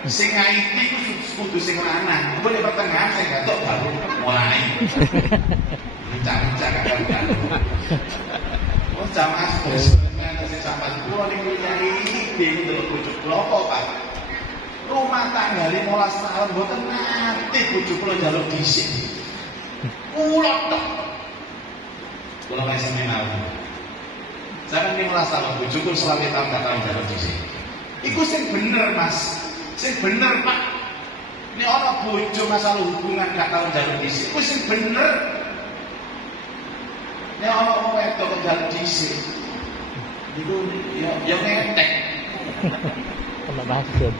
Sing ngaiti kudu sing lanang. Kuwi di pertengahan sing gatok baru mulai. Bincang-bincang kadang-kadang. Oh jamaah sebenarnya sing sampai kula niku nyari ide ndelok bojo kula apa, Pak? Rumah tangga 15 tahun mboten nate bojo kula njaluk dhisik. Kula tok. Kula wis menawar. Jangan 15 tahun bojoku selama tahun gak tahun njaluk dhisik. Iku sing bener, Mas. Sing bener, Pak. Ini ana bojo masalah hubungan gak tahun njaluk dhisik. Iku sing bener. Ini ana wong wedok njaluk dhisik. Iku ya ngetek. Kena maksud.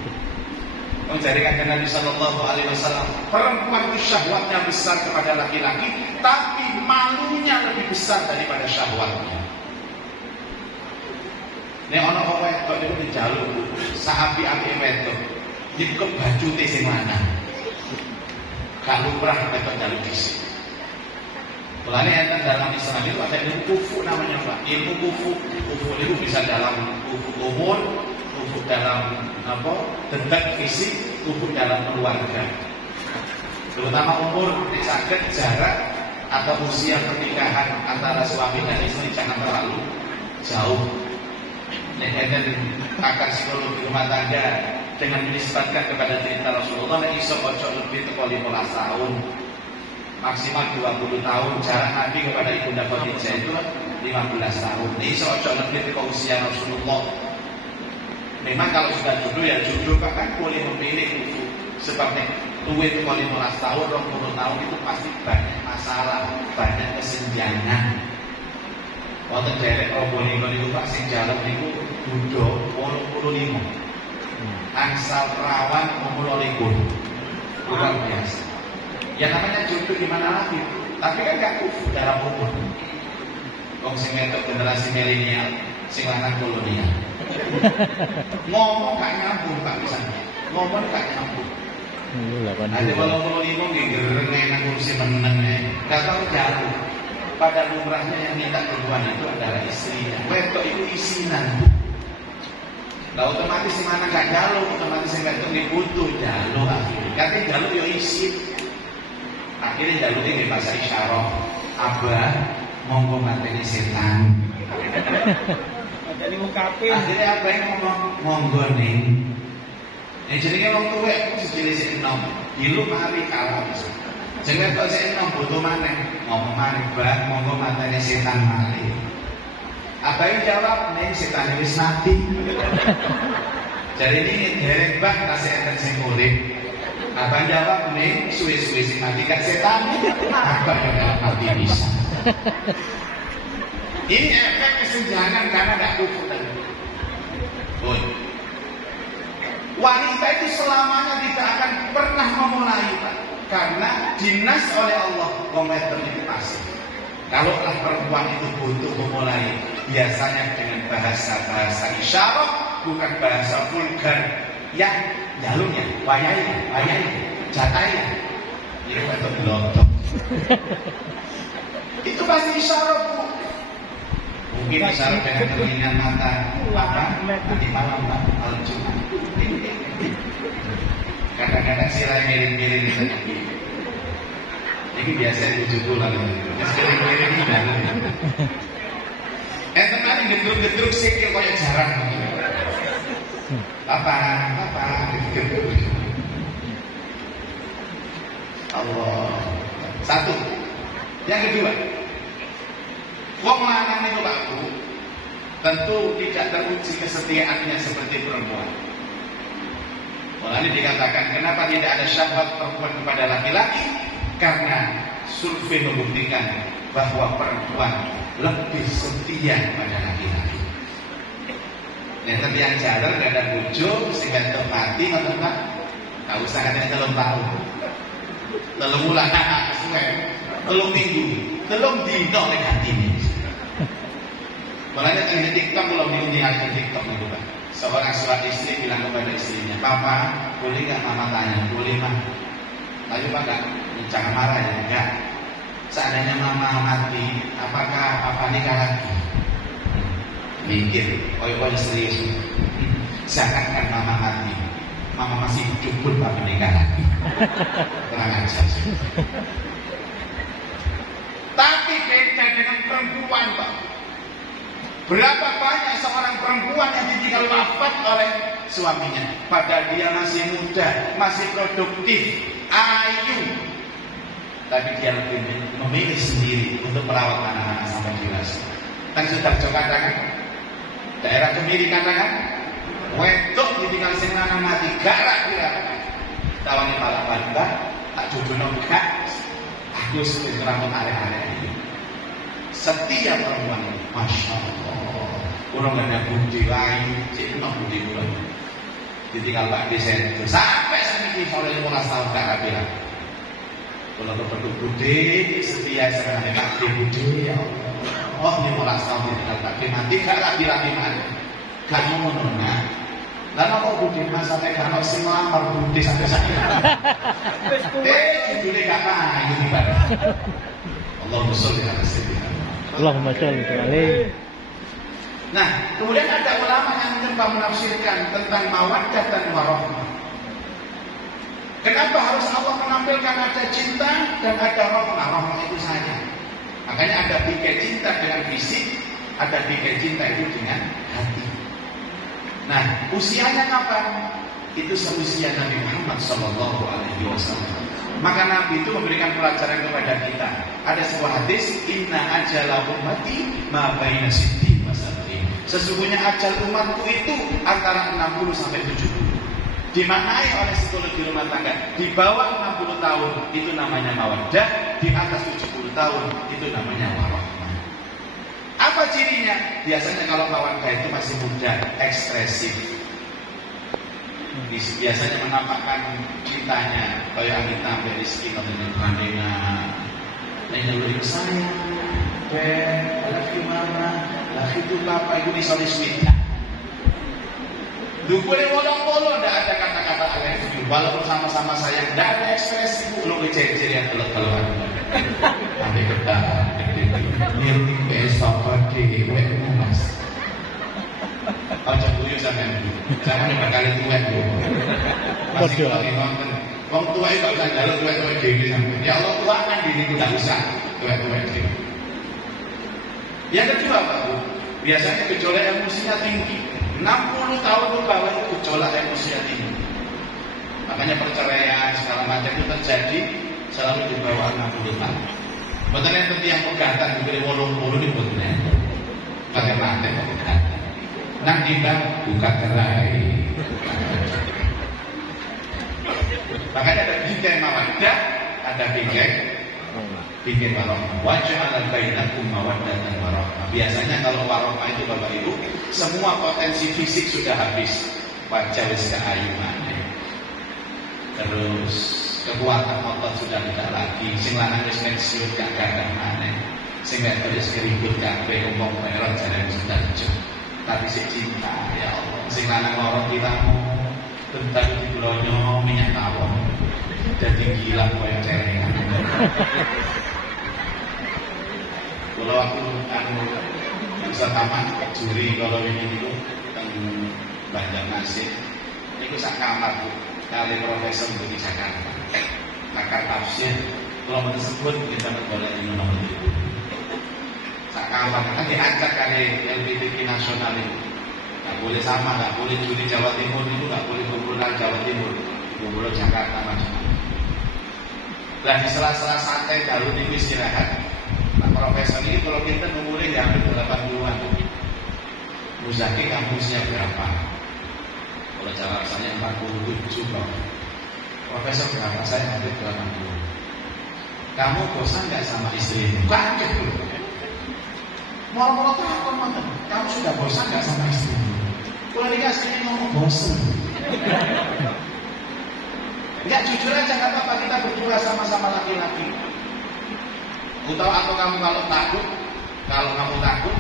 Dari kata Nabi Sallallahu Alaihi Wasallam, perempuan itu syahwatnya besar kepada laki-laki, tapi malunya lebih besar daripada syahwatnya. Nek ana wong wedok niku dijaluk saapi-api wedok, nyekep bajute sing lanang. Gak lumrah wedok njaluk dhisik. Mulane enten dalam Islam itu ada ilmu kufu namanya, Pak. Ilmu kufu itu bisa dalam kufu umur, kufu dalam detak fisik, kufu dalam keluarga. Terutama umur disaged jarak atau usia pernikahan antara suami dan istri jangan terlalu jauh. Nek pakar psikologi rumah tangga dengan menisbatkan kepada cerita Rasulullah, nek iso ojo lebih teko 15 tahun, maksimal 20 tahun. Jarak Nabi kepada Ibunda Khadijah itu 15 tahun. Iso ojo lebih teko usia Rasulullah. Memang kalau sudah jodoh ya jodoh kan boleh memilih itu. Sebab nek luwih teko 15 tahun, 20 tahun itu pasti banyak masalah, banyak kesenjangan. Wonten derek Probolinggo niku Pak sing jaluk niku Budo 85. Angsal perawan umur 20. Luar biasa. Ya namanya jodoh di mana lagi? Tapi kan gak kufur dalam umur. Wong sing wedok generasi milenial, sing lanang kolonial. Ngomong gak nyambung Pak misalnya. Ngomong gak nyambung. Nanti kalau kolonial nggih enak kursi meneng gak tahu jauh. Pada lumrahnya yang minta duluan itu adalah istrinya. Wedok itu isinan. Nah otomatis si mana gak jaluk, otomatis yang wedok dibutuh jaluk akhirnya. Katanya jaluk yo isi. Akhirnya jaluknya di bahasa isyarat. Abah, monggo mateni setan. Jadi mukape. Akhirnya apa yang ngomong monggo nih. Jadi kan orang tua itu sejenis enom. Dilu mari kalah. Jangan kok saya enom butuh mana. Ngomong mari bah, monggo mateni setan mari. Apa yang jawab nih setan wis mati. Jadi ini derek bah kasih enten sing urip. Abang jawab nih, suwe-suwe si mati gak setan. Abang yang mati bisa. Ini efek kesenjangan karena gak kufur tadi. Wanita itu selamanya tidak akan pernah memulai, Pak. Karena dinas oleh Allah, komentar itu pasti. Kalaulah perempuan itu butuh memulai, biasanya dengan bahasa-bahasa isyarat, bukan bahasa vulgar. Yang jalurnya, wayai, jatainya, ini untuk gelontok. Itu pasti isyarat Bu. Mungkin isyarat dengan kelingan mata, apa? Nanti malam Pak, malam Jumat. Kadang-kadang sirai miring-miring itu. Ini biasa dijual lalu. Miring-miring ini dalam. Teman gedruk-gedruk sikil kayak jarang. Apa? Allah. Satu. Yang kedua, wong lanang itu Pak Bu, tentu tidak teruji kesetiaannya seperti perempuan. Makanya dikatakan kenapa tidak ada syahwat perempuan kepada laki-laki? Karena survei membuktikan bahwa perempuan lebih setia pada laki-laki. Yang yang jalan gak ada bojo, sehingga mati ngoten Pak. Gak usah katanya 3 tahun. 3 bulan, sesuai. 3 minggu, 3 dino nek atine. Makanya di TikTok kalau diundi di TikTok itu Pak. Seorang istri bilang kepada istrinya, "Papa, boleh gak mama tanya?" "Boleh Mah." "Tapi Pak gak jangan marah ya." "Enggak. Seandainya mama mati, apakah papa nikah lagi?" Mikir, koyo-koyo serius. Seakan-akan mama mati, mama masih hidup pun tak menikah lagi. Kurang ajar. Tapi beda dengan perempuan Pak. Berapa banyak seorang perempuan yang ditinggal wafat oleh suaminya, padahal dia masih muda, masih produktif, ayu, tapi dia lebih memilih sendiri untuk merawat anak-anak sampai dewasa. Dan sudah katakan daerah Kemiri katakan wedok ditinggal sing lanang mati garak kira tawani pala bantah tak jodohno gak aku wis rambut arek-arek iki. Setia perempuan ini, Masya Allah. Orang gak ada budi lain, cik no budi bulan. Ditinggal Pak Desain sampai sampai sore 15 tahun gak rapi. Kalau berbentuk budi, setia sekarang Pak D budi, ya Allah. Oh 15 tahun ditinggal Pak D mati gak rapi-rapi mana? Gak mau menurutnya. Lalu kok budi mas sampai gak mau sing melamar budi sampai sakit. Judulnya gak main ini Pak. Allahumma sholli ala sayyidina. Allahumma sholli alaihi. Nah, kemudian ada ulama yang mencoba menafsirkan tentang mawaddah dan warahmah. Kenapa harus Allah menampilkan ada cinta dan ada rahmah? Rahmah itu sayang. Makanya ada tiga cinta dengan fisik, ada tiga cinta itu dengan hati. Nah, usianya kapan? Itu seusia Nabi Muhammad SAW. Maka Nabi itu memberikan pelajaran kepada kita. Ada sebuah hadis, inna ajala ummati ma baina siddi wa sab'in. Sesungguhnya ajal umatku itu antara 60 sampai 70. Dimaknai oleh psikologi rumah tangga, di bawah 60 tahun itu namanya mawaddah, di atas 70 tahun itu namanya warahmah. Apa cirinya? Biasanya kalau mawaddah itu masih muda, ekspresif. biasanya menampakkan cintanya kaya kita ambil rizki dengan Brandena lainnya beri saya lagi mana lagi itu apa itu disolis minta dukure wolong-wolong tidak ada kata-kata I love you walaupun sama-sama sayang tidak ada ekspresi belum kecil-kecil yang telur-teluran sampai ketahan nirti besok pagi wekmu mas ojo guyu sampean jangan bakal tuwek yo masih lagi nonton wong tua itu gak usah njaluk tuwek-tuwek dhewe sampean ya Allah tua kan diriku gak usah tuwek-tuwek dhewe yang kedua Pak Bu biasanya gejolak emosinya tinggi 60 tahun ke bawah itu gejolak emosinya tinggi makanya perceraian segala macam itu terjadi selalu di bawah 60 tahun betul yang penting yang pegatan diberi wolong-wolong di betul pakai mati pegatan nang dibang buka gerai makanya ada bikin mawaddah ada bikin warohmah wajah ala bainakum mawaddah dan warohmah biasanya kalau warohmah itu Bapak Ibu semua potensi fisik sudah habis wajah wis keayuman terus kekuatan otot sudah tidak lagi sing lanang wis pensiun gak gadah maneh sing wedok wis keribut kabeh umpama merah jalan sudah hijau tapi si cinta ya Allah sing lanang lorong kitamu tentang di bulonyo minyak tawon jadi gila koyo cerengan kalau aku bisa tamat juri kalau ini itu teng Banjarmasin itu sak kamar Bu kali profesor di Jakarta pakar tafsir kalau tersebut kita boleh nomor itu sak kamar kan diangkat kali LPTP nasional itu nggak boleh sama nggak boleh juri Jawa Timur itu nggak boleh kumpulan Jawa Timur kumpulan Jakarta macam lah di sela-sela santai kalau di istirahat nah profesor ini kalau kita umurnya diambil 80-an Muzaki kampusnya berapa kalau cara rasanya 47 Bang profesor berapa saya ambil 80 kamu bosan nggak sama istrimu kaget moro-moro takut mantan kamu sudah bosan nggak sama istrimu kalau dikasih ngomong bosan nggak jujur aja nggak apa-apa kita berdua sama-sama laki-laki atau kamu kalau kamu takut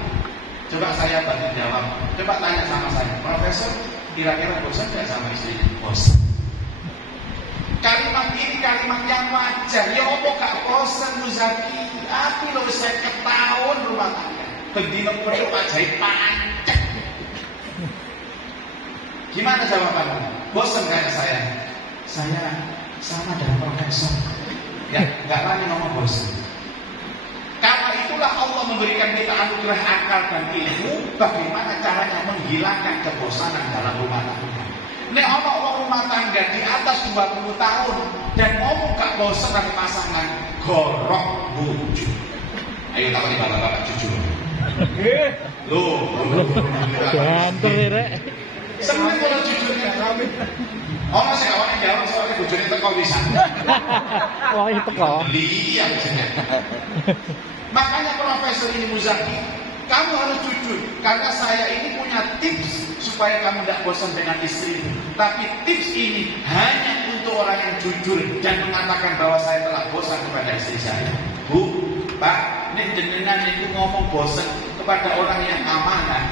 coba saya bantu jawab coba tanya sama saya profesor kira-kira bosan nggak sama istrinya bosan kalimat ini kalimat yang wajar ya apa gak bosan Muzaki aku loh 50 tahun rumah tangga bendino perlu pajai pancet gimana jawabannya bosan kayak saya sama dengan profesor ya nggak lagi ngomong bosan karena itulah Allah memberikan kita anugerah akal dan ilmu bagaimana caranya menghilangkan kebosanan dalam rumah tangga. Nek ana wong rumah tangga di atas 20 tahun dan ngomong gak bosan dari pasangan gorok bujuk. Ayo takoni bapak-bapak jujur. Loh, Banter rek. seneng kalau jujurnya kami. Orang sih awalnya jawab soalnya bujurnya teko bisa. Wah itu kok. Iya misalnya. Makanya Profesor ini Muzaki, kamu harus jujur karena saya ini punya tips supaya kamu tidak bosan dengan istri. Tapi tips ini hanya untuk orang yang jujur dan mengatakan bahwa saya telah bosan kepada istri saya. Bu, Pak, ini jenengan itu ngomong bosan kepada orang yang amanah,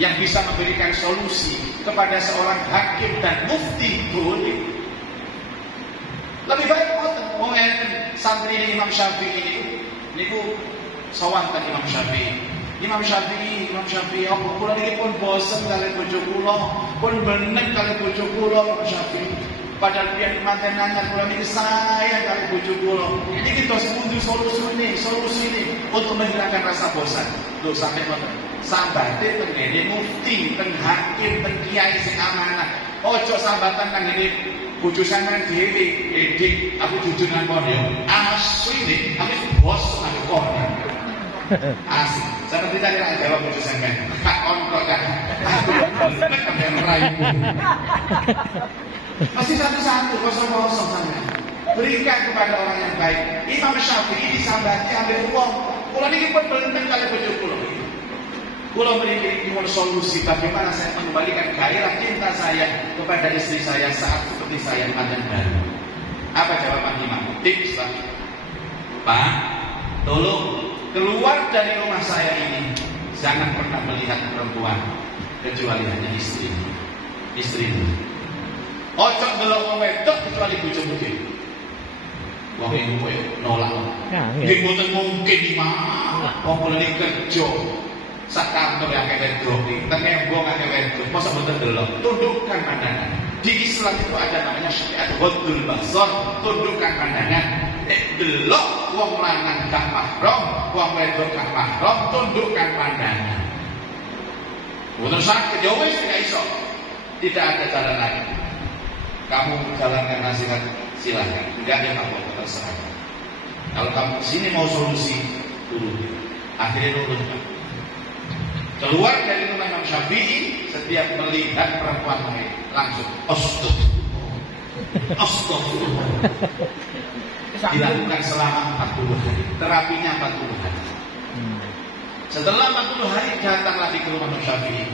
yang bisa memberikan solusi kepada seorang hakim dan mufti boleh. Lebih baik mau santri Imam Syafi'i niku sowan teng Imam Syafi'i. Imam Syafi'i apa kula niki pun bosen kali bojo kula, pun benek kali bojo kula Imam Syafi'i. Padahal pian manten anyar kula niki sayang kali bojo kula. Niki tos pundi solusi untuk menghilangkan rasa bosan. Lho sampe ngoten. Sambate teng ngene mufti, teng hakim, teng kiai sing amanah. Ojo sambatan nang ngene bojo sampean dhewe. Dik, aku jujur nang kon yo. Asline aku bos aku kon. Asli, seperti tadi lah jawab bojo sampean. Kak kontrol kan. Sampean raimu. Masih satu-satu kosong-kosong sampean. Berikan kepada orang yang baik. Imam Syafi'i disambati ambil uang. Kula niki pun bener kali bojo kula. Kula memiliki solusi bagaimana saya mengembalikan gairah cinta saya kepada istri saya saat seperti saya padan baru. Apa jawaban imam? Tips Pak. Pak, tolong keluar dari rumah saya ini, jangan pernah melihat perempuan kecuali hanya istri. Ojo delok wong wedok kecuali bojomu dhewe. Wong iku koyo nolak. Nggih mboten mungkin Imam. Wong kula iki kerja sak kantor akeh wedok iki, tembong akeh wedok, mosok mboten delok. Tundukkan pandangan. Di Islam itu ada namanya syariat ghadul basar, tundukkan pandangan. Delok wong lanang gak mahram, wong wedok gak mahram, tundukkan pandangan. Mboten sakit ya wis gak iso. Tidak ada jalan lain. Kamu jalankan nasihat silahkan, enggak ya kamu terserah. Kalau kamu sini mau solusi, turun. Akhirnya turun. Keluar dari rumah Imam Syafi'i, setiap melihat perempuan lain langsung astagfirullah. Dilakukan selama 40 hari. Terapinya 40 hari. Setelah 40 hari datang lagi ke rumah Imam Syafi'i.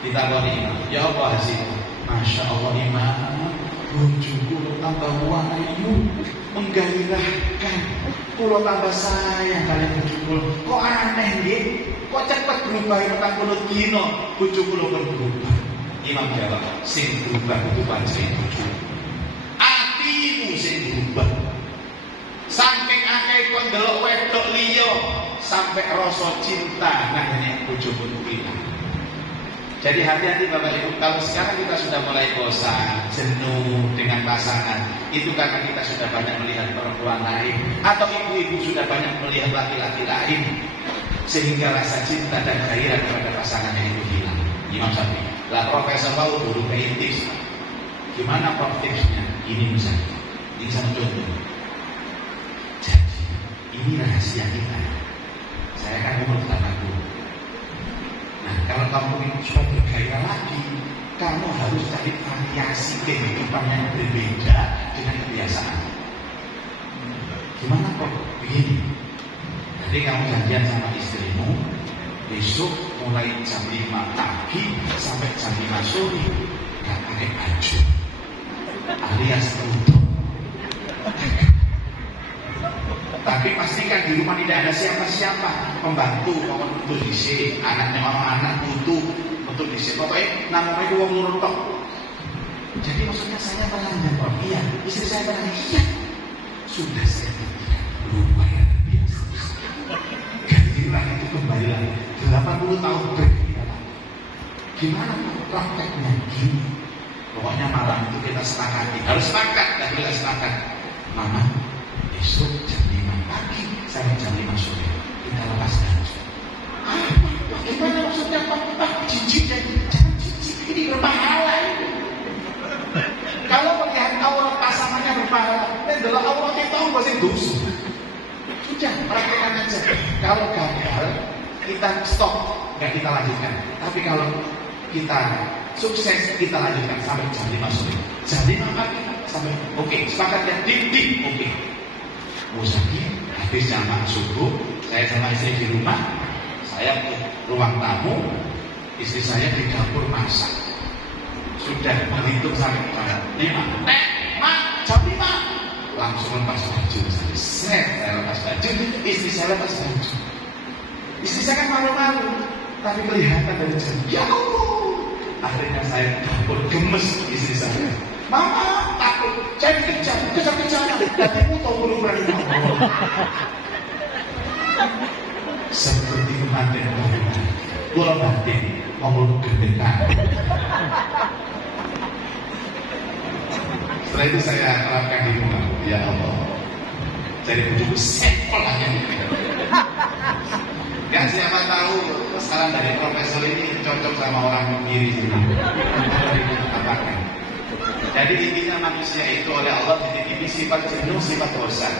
Ditawari Imam, ya apa hasilnya? Masya Allah Imam, bojoku tambah wayu, menggairahkan, kulo tambah sayang kalian bojoku. Kok aneh nggih? Kok cepet berubah 40 dino bojoku lho berubah. Imam jawab, sing berubah itu pancen bojoku. Atimu sing berubah. Saking akeh kon delok wedok liya sampai rasa cinta nang nek bojoku hilang. Jadi hati-hati Bapak Ibu, kalau sekarang kita sudah mulai bosan, jenuh dengan pasangan, itu karena kita sudah banyak melihat perempuan lain, atau ibu-ibu sudah banyak melihat laki-laki lain, sehingga rasa cinta dan gairah kepada pasangannya itu hilang. Imam Syafi'i. Lah Profesor Paul dulu kayak tips. Gimana Prof tipsnya? Ini misalnya, ini satu contoh. Jadi ini rahasia kita. Saya kan umur anakku. Nah, kalau kamu ingin bergairah lagi, kamu harus cari variasi kehidupan yang berbeda dengan kebiasaan. Gimana kok? Begini. Jadi kamu janjian sama istrimu, besok mulai jam 5 pagi sampai jam 5 sore gak pakai baju, alias tutup. Tapi pastikan di rumah tidak ada siapa-siapa, pembantu, untuk disini, anaknya anak butuh untuk disini. Pokoknya namanya itu wong nurut tok. Jadi maksudnya saya melanggar, oh iya, istri saya bilang iya. Sudah saya buktikan, lumayan biasa. Gantilah itu kembali lagi. 80 tahun berbeda lagi. Gimana prakteknya? Gini. Pokoknya malam itu kita sepakati, harus sepakat, dan kita sepakat. Mama, besok jam 5 pagi sampai jam 5 sore kita lepas baju. Bagaimana maksudnya Pak? Jijik dan jangan jijik, ini berpahala ini. Kalau melihat aurat pasangannya berpahala, dan dalam aurat kita tahu bahasa dosa. Sudah, praktekkan aja. Kalau gagal, kita stop, nggak kita lanjutkan. Tapi kalau kita sukses, kita lanjutkan sampai jam 5 sore. Jam 5 pagi sampai oke, sepakat ya, dik, oke. Musaki, habis jamaah subuh, saya sama istri di rumah, saya ke ruang tamu, istri saya di dapur masak. Sudah menghitung sampai jam 5. Jam 5. Langsung lepas baju. Saya lepas baju, istri saya lepas baju. Istri saya kan malu-malu, tapi kelihatan dari jam. Ya Allah. Akhirnya saya dapur gemes istri saya. Mama takut, saya kejar-kejaran. Hatimu tahu belum berani ngomong. Seperti kematian orang. Gula batin ngomong gendeka. Setelah itu saya terapkan di rumah. Ya Allah. Jadi bujuk sampel hanya ya siapa tahu saran dari profesor ini cocok sama orang kiri sini. Apakan? Jadi intinya manusia itu oleh Allah dititipi sifat jenuh, sifat bosan.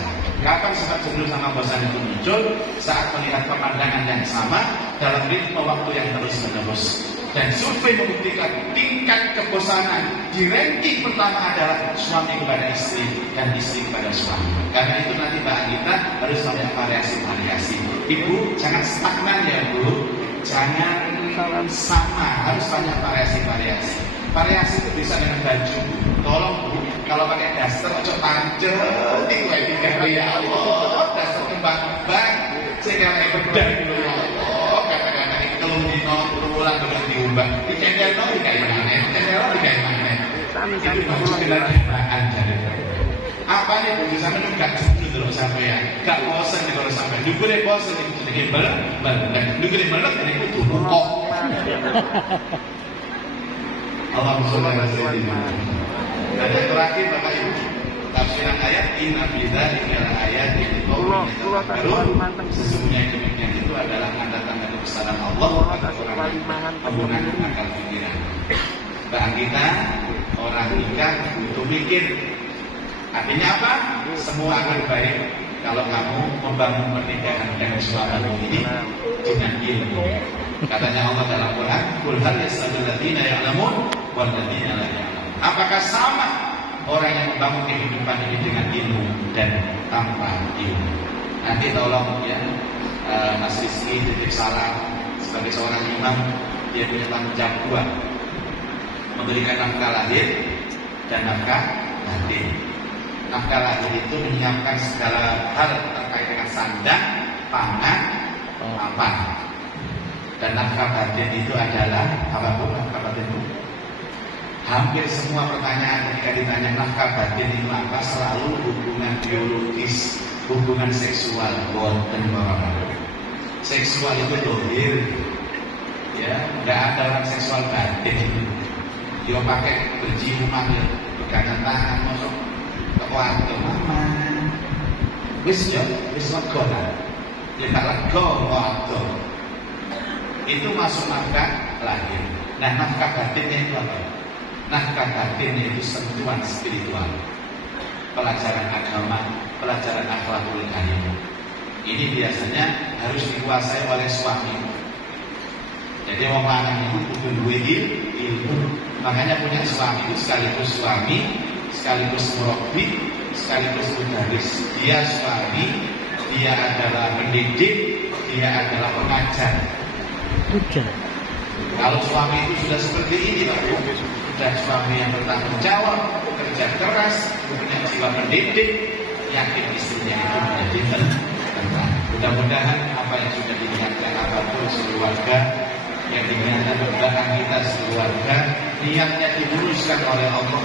Kapan sifat jenuh sama bosan itu muncul? Saat melihat pemandangan yang sama dalam ritme waktu yang terus-menerus. Dan survei membuktikan tingkat kebosanan di ranking pertama adalah suami kepada istri dan istri kepada suami. Karena itu nanti bahan kita harus banyak variasi-variasi. Ibu jangan stagnan ya Bu. jangan sama, harus banyak variasi-variasi. Variasi itu bisa dengan baju. Tolong Bu, kalau pakai daster ojo pancet, ya Allah, daster kembang-kembang, sehingga kayak bedah dulu ya Allah, kata-kata itu dino berulang terus diubah. Dikendel no dikain mana, dikendel dikain mana. Itu baju kendaraan jadi. Apa nih baju sampai itu gak cukup dulu sampai ya, gak bosan nih kalau sampai. Dulu deh bosan itu jadi balak, dulu deh balak jadi kutu kok. Allahumma sholli ala sayyidina. Dan yang terakhir Bapak Ibu, tafsiran ayat inna fi dzalika laayatin liqaumin yatafakkarun. Sesungguhnya demikian itu adalah tanda-tanda kebesaran Allah bagi orang yang menggunakan akal pikiran. Bahkan kita orang nikah butuh mikir. Artinya apa? Semua akan baik kalau kamu membangun pernikahan dengan suamimu ini dengan ilmu. Katanya Allah dalam Quran, "Qul hal yastawil ladzina ya'lamun wal ladzina la ya'lamun." Apakah sama orang yang membangun kehidupan ini dengan ilmu dan tanpa ilmu? Nanti tolong ya Mas Rizky titip salam sebagai seorang imam, dia punya tanggung jawab dua, memberikan nafkah lahir dan nafkah batin. Nafkah lahir itu menyiapkan segala hal terkait dengan sandang, pangan, papan. Dan nafkah batin itu adalah apapun nafkah batin itu. Hampir semua pertanyaan ketika ditanya nafkah batin itu apa, selalu hubungan biologis, hubungan seksual, dan orang. Seksual itu dohir, ya, nggak ada orang seksual batin. Dia pakai berciuman, ya, pegangan tangan, masuk ke waktu mama. Wis lega lah, kita lega waktu. Itu masuk nafkah lahir. Nah, nafkah batinnya itu apa? Nafkah batinnya itu sentuhan spiritual, pelajaran agama, pelajaran akhlakul karim. Ini biasanya harus dikuasai oleh suami. Jadi orang lanang itu butuh duit ilmu. Makanya punya suami itu sekaligus suami, sekaligus murabbi, sekaligus mudaris. Dia suami, dia adalah pendidik, dia adalah pengajar. Kalau suami itu sudah seperti ini, Pak Bu, sudah suami yang bertanggung jawab, bekerja keras, punya jiwa pendidik, yakin istrinya itu menjadi tenang. Mudah-mudahan apa yang sudah diingatkan apapun sekeluarga, yang diingatkan belakang kita sekeluarga, niatnya diluruskan oleh Allah,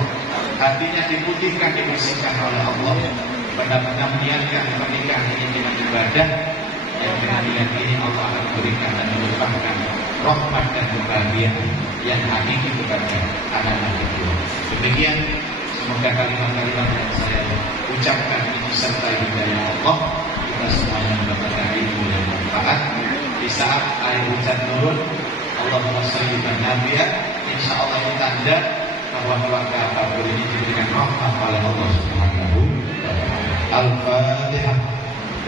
hatinya diputihkan, dibersihkan oleh Allah, benar-benar niatkan pernikahan ini dengan ibadah. Yang dengan niat ini Allah akan berikan dan melimpahkan rahmat dan kebahagiaan yang hakiki kepada anak-anak itu. Demikian, semoga kalimat-kalimat yang saya ucapkan ini serta hidayah Allah, kita semuanya mendapatkan ilmu yang bermanfaat. Di saat air hujan turun, Allahumma sholli ala Nabi, insya Allah ini tanda bahwa keluarga apapun ini diberikan rahmat oleh Allah Subhanahu wa Ta'ala.